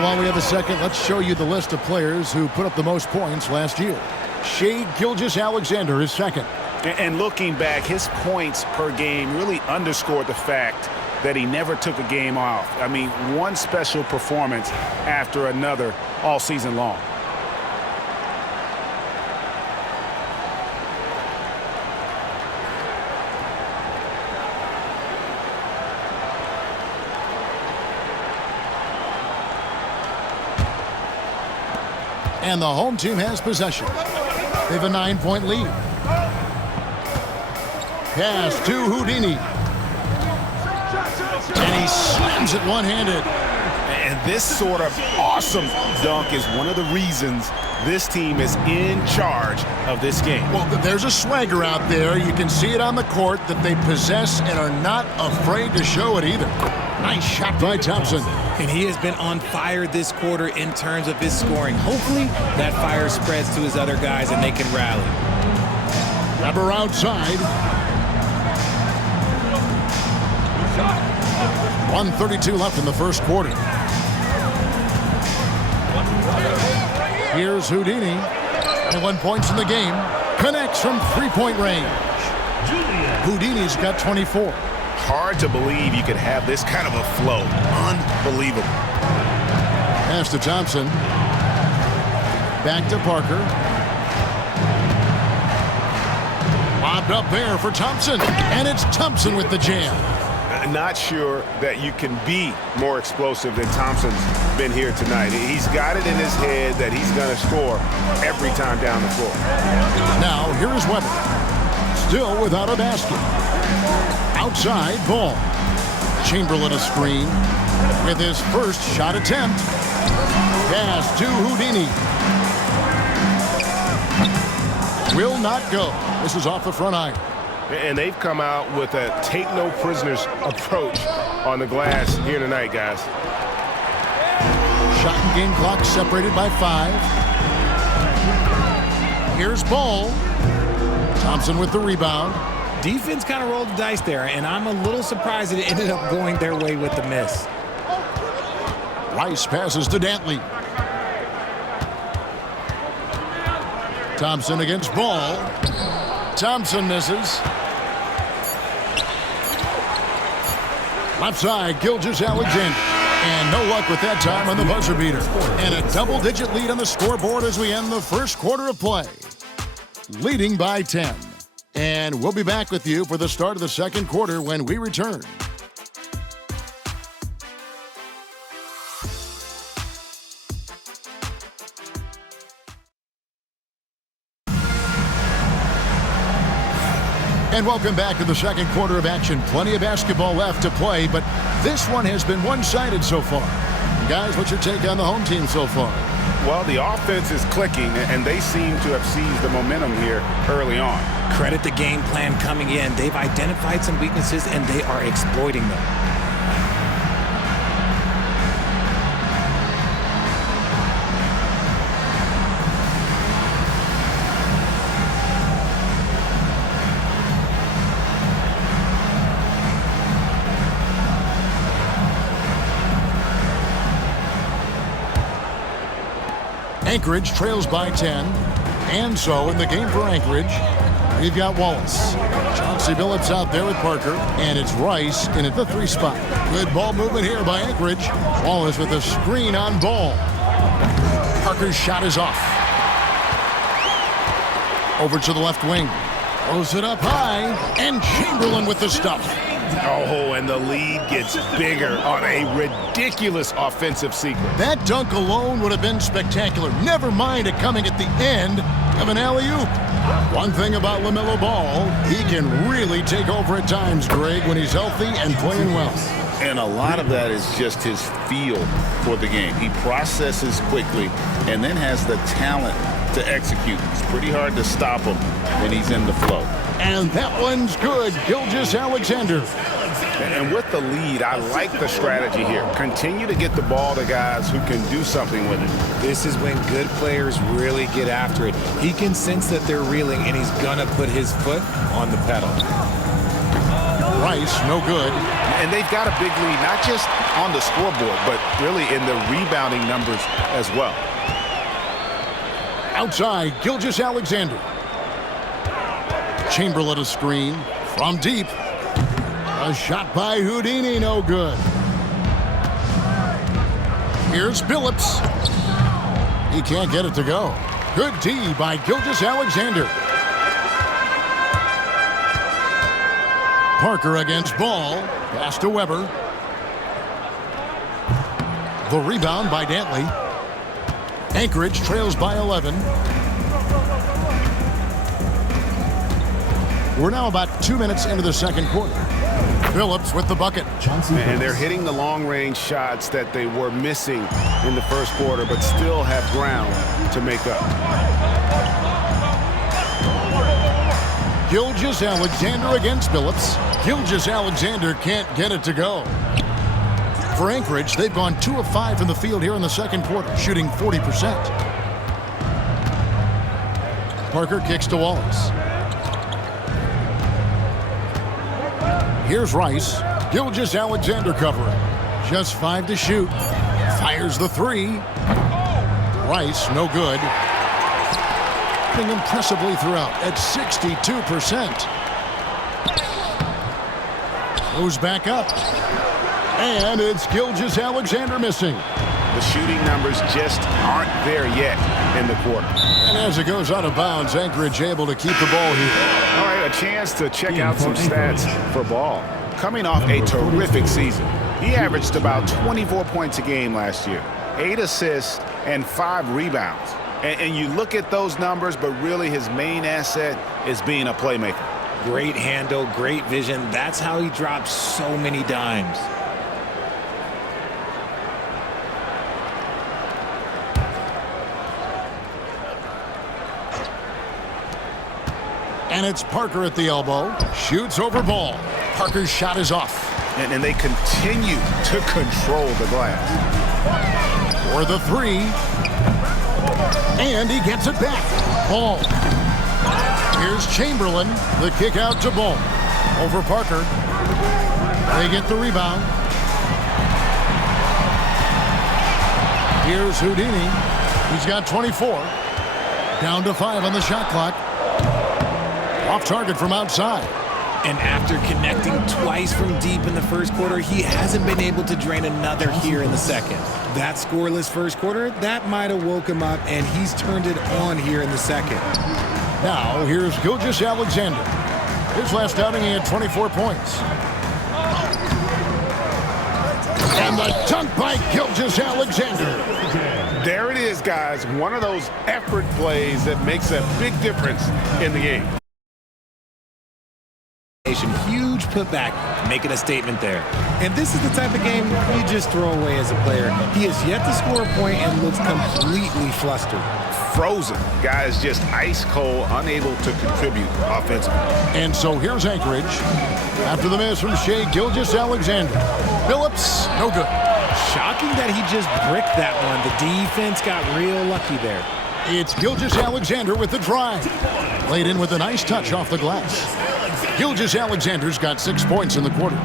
while we have a second, let's show you the list of players who put up the most points last year. Shai Gilgeous-Alexander is second. And looking back, his points per game really underscored the fact that he never took a game off. I mean, one special performance after another all season long. And the home team has possession. They have a 9-point lead. Pass to Houdini. And he slams it one-handed. And this sort of awesome dunk is one of the reasons this team is in charge of this game. Well, there's a swagger out there. You can see it on the court that they possess and are not afraid to show it either. Nice shot by Thompson. And he has been on fire this quarter in terms of his scoring. Hopefully that fire spreads to his other guys and they can rally. Weber outside. 1:32 left in the first quarter. Here's Houdini. 21 points in the game. Connects from three-point range. Houdini's got 24. Hard to believe you could have this kind of a flow. Unbelievable. Pass to Thompson. Back to Parker. Lobbed up there for Thompson. And it's Thompson with the jam. Not sure that you can be more explosive than Thompson's been here tonight. He's got it in his head that he's going to score every time down the floor. Now, here is Weber. Still without a basket. Outside, Ball. Chamberlain a screen with his first shot attempt. Pass to Houdini. Will not go. This is off the front iron. And they've come out with a take-no-prisoners approach on the glass here tonight, guys. Shot and game clock separated by 5. Here's Ball. Thompson with the rebound. Defense kind of rolled the dice there, and I'm a little surprised that it ended up going their way with the miss. Rice passes to Dantley. Thompson against Ball. Thompson misses. Left side, Gilgeous-Alexander. And no luck with that time on the buzzer beater. And a double-digit lead on the scoreboard as we end the first quarter of play. Leading by 10. And we'll be back with you for the start of the second quarter when we return. And welcome back to the second quarter of action. Plenty of basketball left to play, but this one has been one-sided so far. Guys, what's your take on the home team so far? Well, the offense is clicking, and they seem to have seized the momentum here early on. Credit the game plan coming in. They've identified some weaknesses, and they are exploiting them. Anchorage trails by 10. And so in the game for Anchorage, we've got Wallace. Chauncey Billups out there with Parker. And it's Rice in at the 3 spot. Good ball movement here by Anchorage. Wallace with a screen on Ball. Parker's shot is off. Over to the left wing. Throws it up high. And Chamberlain with the stuff. Oh, and the lead gets bigger on a ridiculous offensive sequence. That dunk alone would have been spectacular. Never mind it coming at the end of an alley-oop. One thing about LaMelo Ball, he can really take over at times, Greg, when he's healthy and playing well. And a lot of that is just his feel for the game. He processes quickly and then has the talent to execute. It's pretty hard to stop him when he's in the flow. And that one's good. Gilgeous-Alexander. And with the lead, I like the strategy here. Continue to get the ball to guys who can do something with it. This is when good players really get after it. He can sense that they're reeling, and he's going to put his foot on the pedal. Rice, no good. And they've got a big lead, not just on the scoreboard, but really in the rebounding numbers as well. Outside, Gilgeous-Alexander. Chamberlain a screen from deep. A shot by Houdini, no good. Here's Phillips. He can't get it to go. Good D by Gilgeous-Alexander. Parker against Ball. Pass to Weber. The rebound by Dantley. Anchorage trails by 11. We're now about 2 minutes into the second quarter. Phillips with the bucket. And they're hitting the long-range shots that they were missing in the first quarter, but still have ground to make up. Gilgeous-Alexander against Phillips. Gilgeous-Alexander can't get it to go. For Anchorage, they've gone 2 of 5 from the field here in the second quarter, shooting 40%. Parker kicks to Wallace. Here's Rice. Gilgeous-Alexander covering. Just 5 to shoot. Fires the 3. Rice, no good. Hitting impressively throughout at 62%. Goes back up. And it's Gilgeous-Alexander missing. The shooting numbers just aren't there yet in the quarter. And as it goes out of bounds, Anchorage able to keep the ball here. All right, a chance to check out some stats for Ball. Coming off a terrific season, he averaged about 24 points a game last year, 8 assists, and 5 rebounds. And you look at those numbers, but really his main asset is being a playmaker. Great handle, great vision. That's how he drops so many dimes. And it's Parker at the elbow. Shoots over Ball. Parker's shot is off. And they continue to control the glass. For the 3. And he gets it back. Ball. Here's Chamberlain. The kick out to Ball. Over Parker. They get the rebound. Here's Houdini. He's got 24. Down to 5 on the shot clock. Off target from outside. And after connecting twice from deep in the first quarter, he hasn't been able to drain another here in the second. That scoreless first quarter, that might have woke him up, and he's turned it on here in the second. Now, here's Gilgeous-Alexander. His last outing, he had 24 points. And the dunk by Gilgeous-Alexander. There it is, guys. One of those effort plays that makes a big difference in the game. Huge putback, making a statement there. And this is the type of game you just throw away as a player. He has yet to score a point and looks completely flustered. Frozen. Guys just ice cold, unable to contribute offensively. And so here's Anchorage. After the miss from Shea Gilgeous-Alexander. Phillips, no good. Shocking that he just bricked that one. The defense got real lucky there. It's Gilgeous-Alexander with the drive. Laid in with a nice touch off the glass. Gilgeous-Alexander's got 6 points in the quarter.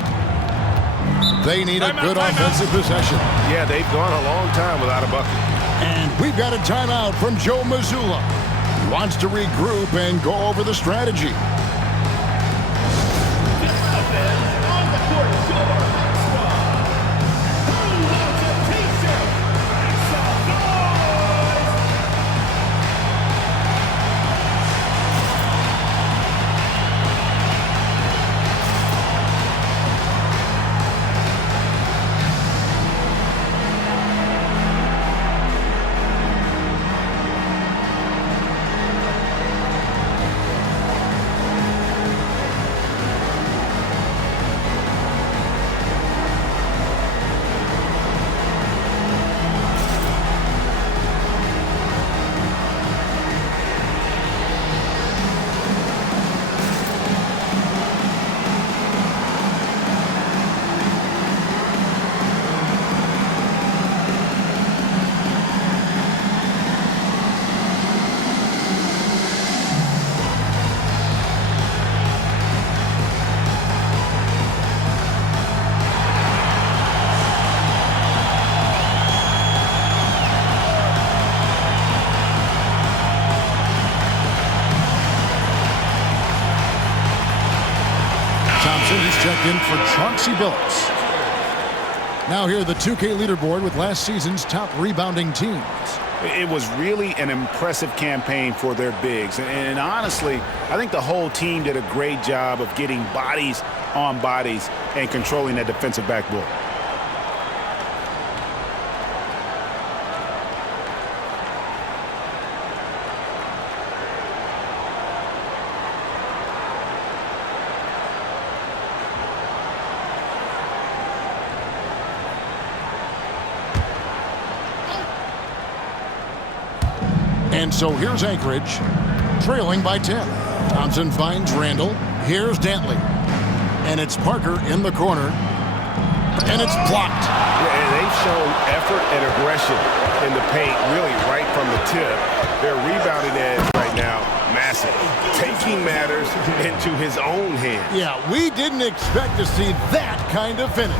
They need a good offensive possession. Yeah, they've gone a long time without a bucket. And we've got a timeout from Joe Mazzulla. He wants to regroup and go over the strategy. Thompson. He's checked in for Chauncey Billups. Now here the 2K leaderboard with last season's top rebounding teams. It was really an impressive campaign for their bigs. And honestly, I think the whole team did a great job of getting bodies on bodies and controlling that defensive backboard. And so here's Anchorage, trailing by 10. Thompson finds Randall. Here's Dantley. And it's Parker in the corner. And it's blocked. And they've shown effort and aggression in the paint, really right from the tip. Their rebounding edge right now, massive. Taking matters into his own hands. Yeah, we didn't expect to see that kind of finish.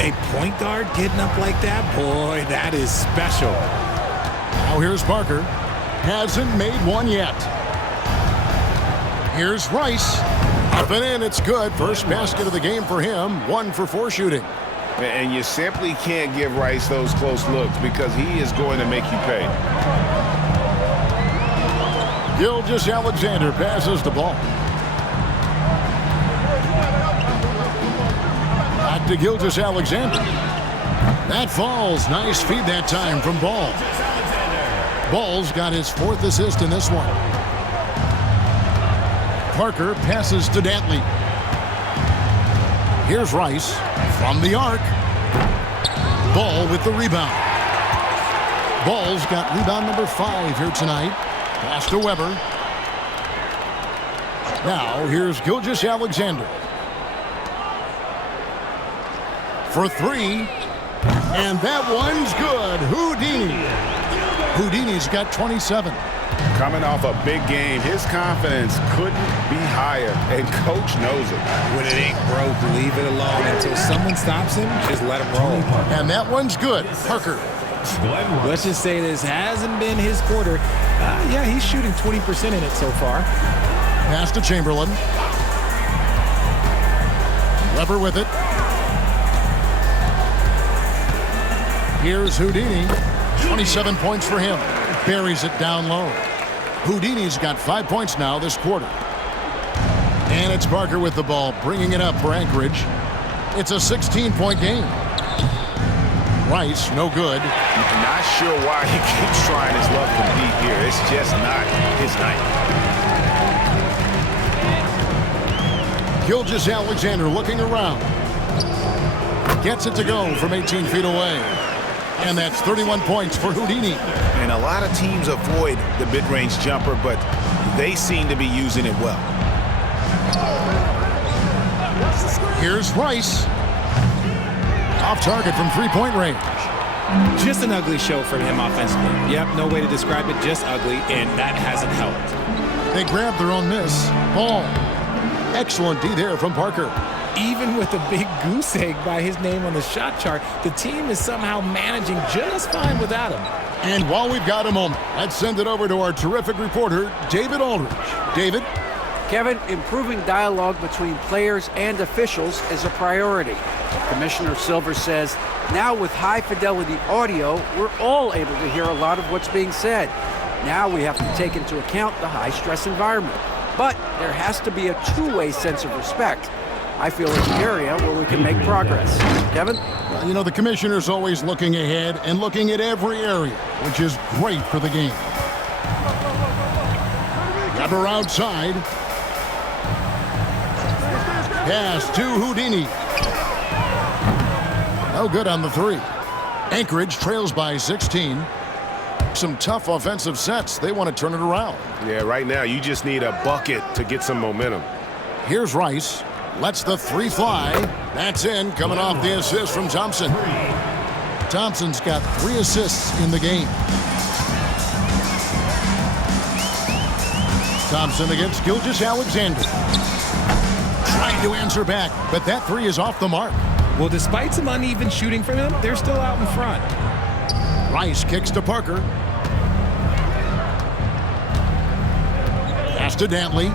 A point guard getting up like that? Boy, that is special. Now here's Parker. Hasn't made one yet. Here's Rice. Up and in, it's good. First basket of the game for him. 1 for 4 shooting. And you simply can't give Rice those close looks because he is going to make you pay. Gilgeous-Alexander passes the ball. Back to Gilgeous-Alexander. That falls. Nice feed that time from Ball. Ball's got his 4th assist in this one. Parker passes to Dantley. Here's Rice from the arc. Ball with the rebound. Ball's got rebound number 5 here tonight. Pass to Weber. Now here's Gilgeous-Alexander. For 3. And that one's good. Houdini's got 27. Coming off a big game, his confidence couldn't be higher, and coach knows it. When it ain't broke, leave it alone until someone stops him. Just let him roll. And that one's good. Parker. Let's just say this hasn't been his quarter. Yeah, he's shooting 20% in it so far. Pass to Chamberlain. Weber with it. Here's Houdini. 27 points for him. Buries it down low. Houdini's got 5 points now this quarter. And it's Parker with the ball, bringing it up for Anchorage. It's a 16-point game. Rice, no good. Not sure why he keeps trying his luck from deep here. It's just not his night. Gilgeous-Alexander looking around. Gets it to go from 18 feet away. And that's 31 points for Houdini. And a lot of teams avoid the mid-range jumper, but they seem to be using it well. Here's Rice. Off target from three-point range. Just an ugly show from him offensively. Yep, no way to describe it, just ugly, and that hasn't helped. They grab their own miss. Ball. Excellent D there from Parker. Even with a big goose egg by his name on the shot chart, the team is somehow managing just fine without him. And while we've got a moment, let's send it over to our terrific reporter, David Aldridge. David? Kevin, improving dialogue between players and officials is a priority. Commissioner Silver says, now with high-fidelity audio, we're all able to hear a lot of what's being said. Now we have to take into account the high-stress environment. But there has to be a two-way sense of respect. I feel it's an area where we can make progress. Kevin? Well, you know, the commissioner's always looking ahead and looking at every area, which is great for the game. Weber outside. Pass to Houdini. No good on the 3. Anchorage trails by 16. Some tough offensive sets. They want to turn it around. Yeah, right now you just need a bucket to get some momentum. Here's Rice. Lets the 3 fly. That's in, coming off the assist from Thompson. Thompson's got 3 assists in the game. Thompson against Gilgeous-Alexander. Trying to answer back, but that 3 is off the mark. Well, despite some uneven shooting from him, they're still out in front. Rice kicks to Parker. Pass to Dantley.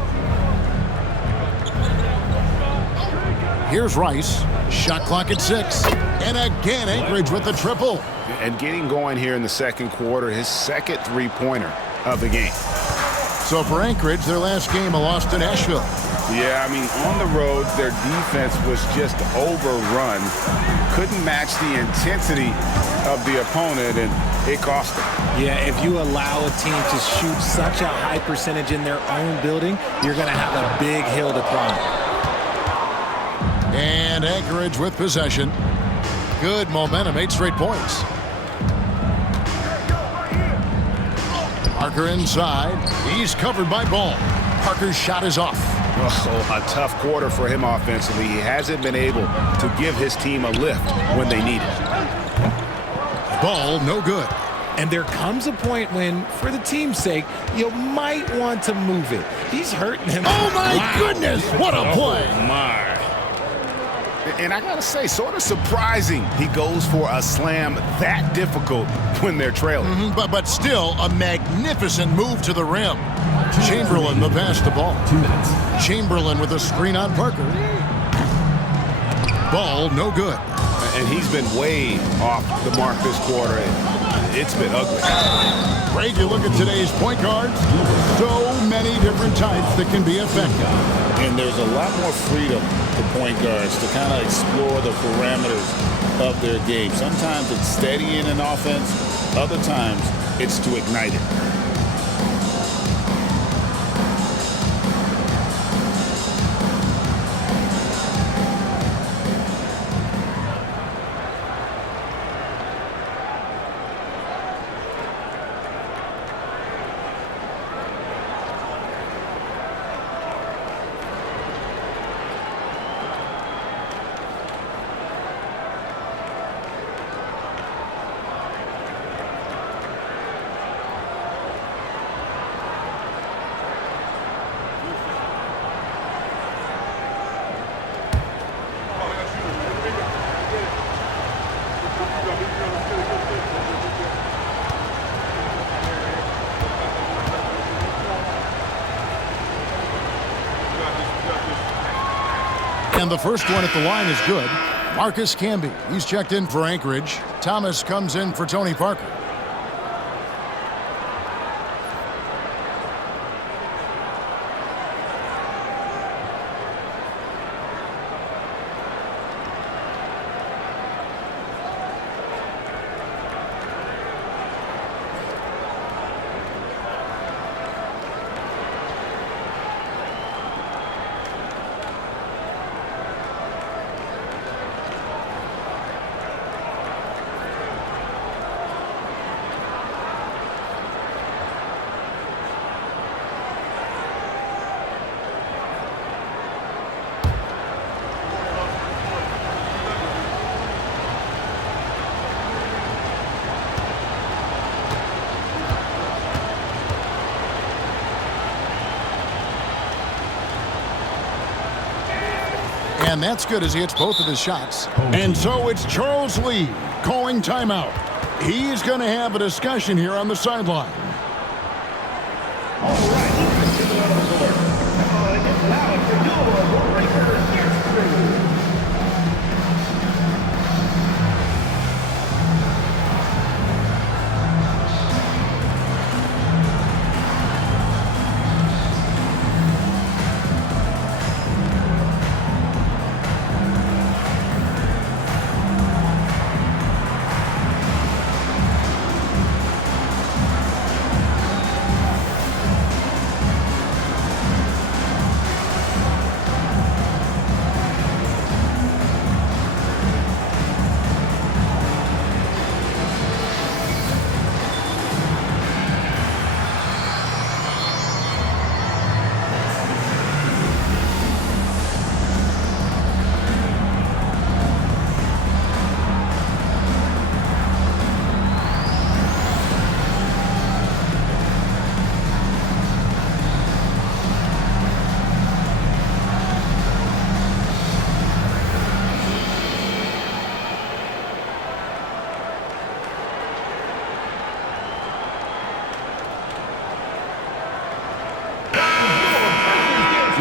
Here's Rice. Shot clock at 6. And again, Anchorage with the triple. And getting going here in the second quarter, his second three-pointer of the game. So for Anchorage, their last game, a loss to Nashville. Yeah, I mean, on the road, their defense was just overrun. Couldn't match the intensity of the opponent, and it cost them. Yeah, if you allow a team to shoot such a high percentage in their own building, you're going to have a big hill to climb. And Anchorage with possession. Good momentum, 8 straight points. Parker inside. He's covered by Ball. Parker's shot is off. Oh, a tough quarter for him offensively. He hasn't been able to give his team a lift when they need it. Ball, no good. And there comes a point when, for the team's sake, you might want to move it. He's hurting him. Oh, my goodness. What a play. Oh, my. And I got to say, sort of surprising he goes for a slam that difficult when they're trailing. But still, a magnificent move to the rim. Chamberlain the pass the ball. 2 minutes. Chamberlain with a screen on Parker. Ball, no good. And he's been way off the mark this quarter. It's been ugly. Greg, you look at today's point guards. So many different types that can be effective. And there's a lot more freedom for point guards to kind of explore the parameters of their game. Sometimes it's steadying an offense. Other times it's to ignite it. And the first one at the line is good. Marcus Camby, he's checked in for Anchorage. Thomas comes in for Tony Parker. And that's good as he hits both of his shots. And so it's Charles Lee calling timeout. He's going to have a discussion here on the sideline.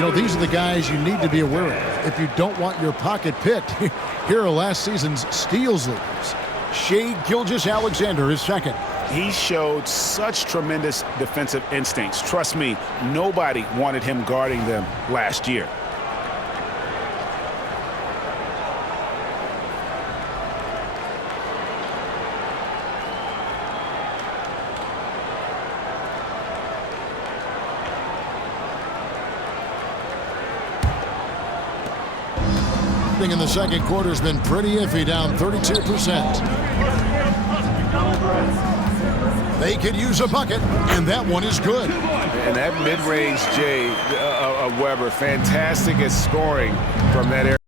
You know, these are the guys you need to be aware of if you don't want your pocket picked. Here are last season's steals leaders. Shea Gilgeous-Alexander is second. He showed such tremendous defensive instincts. Trust me, nobody wanted him guarding them last year. In the second quarter has been pretty iffy, down 32%. They could use a bucket, and that one is good. And that mid-range Jay Weber, fantastic at scoring from that area.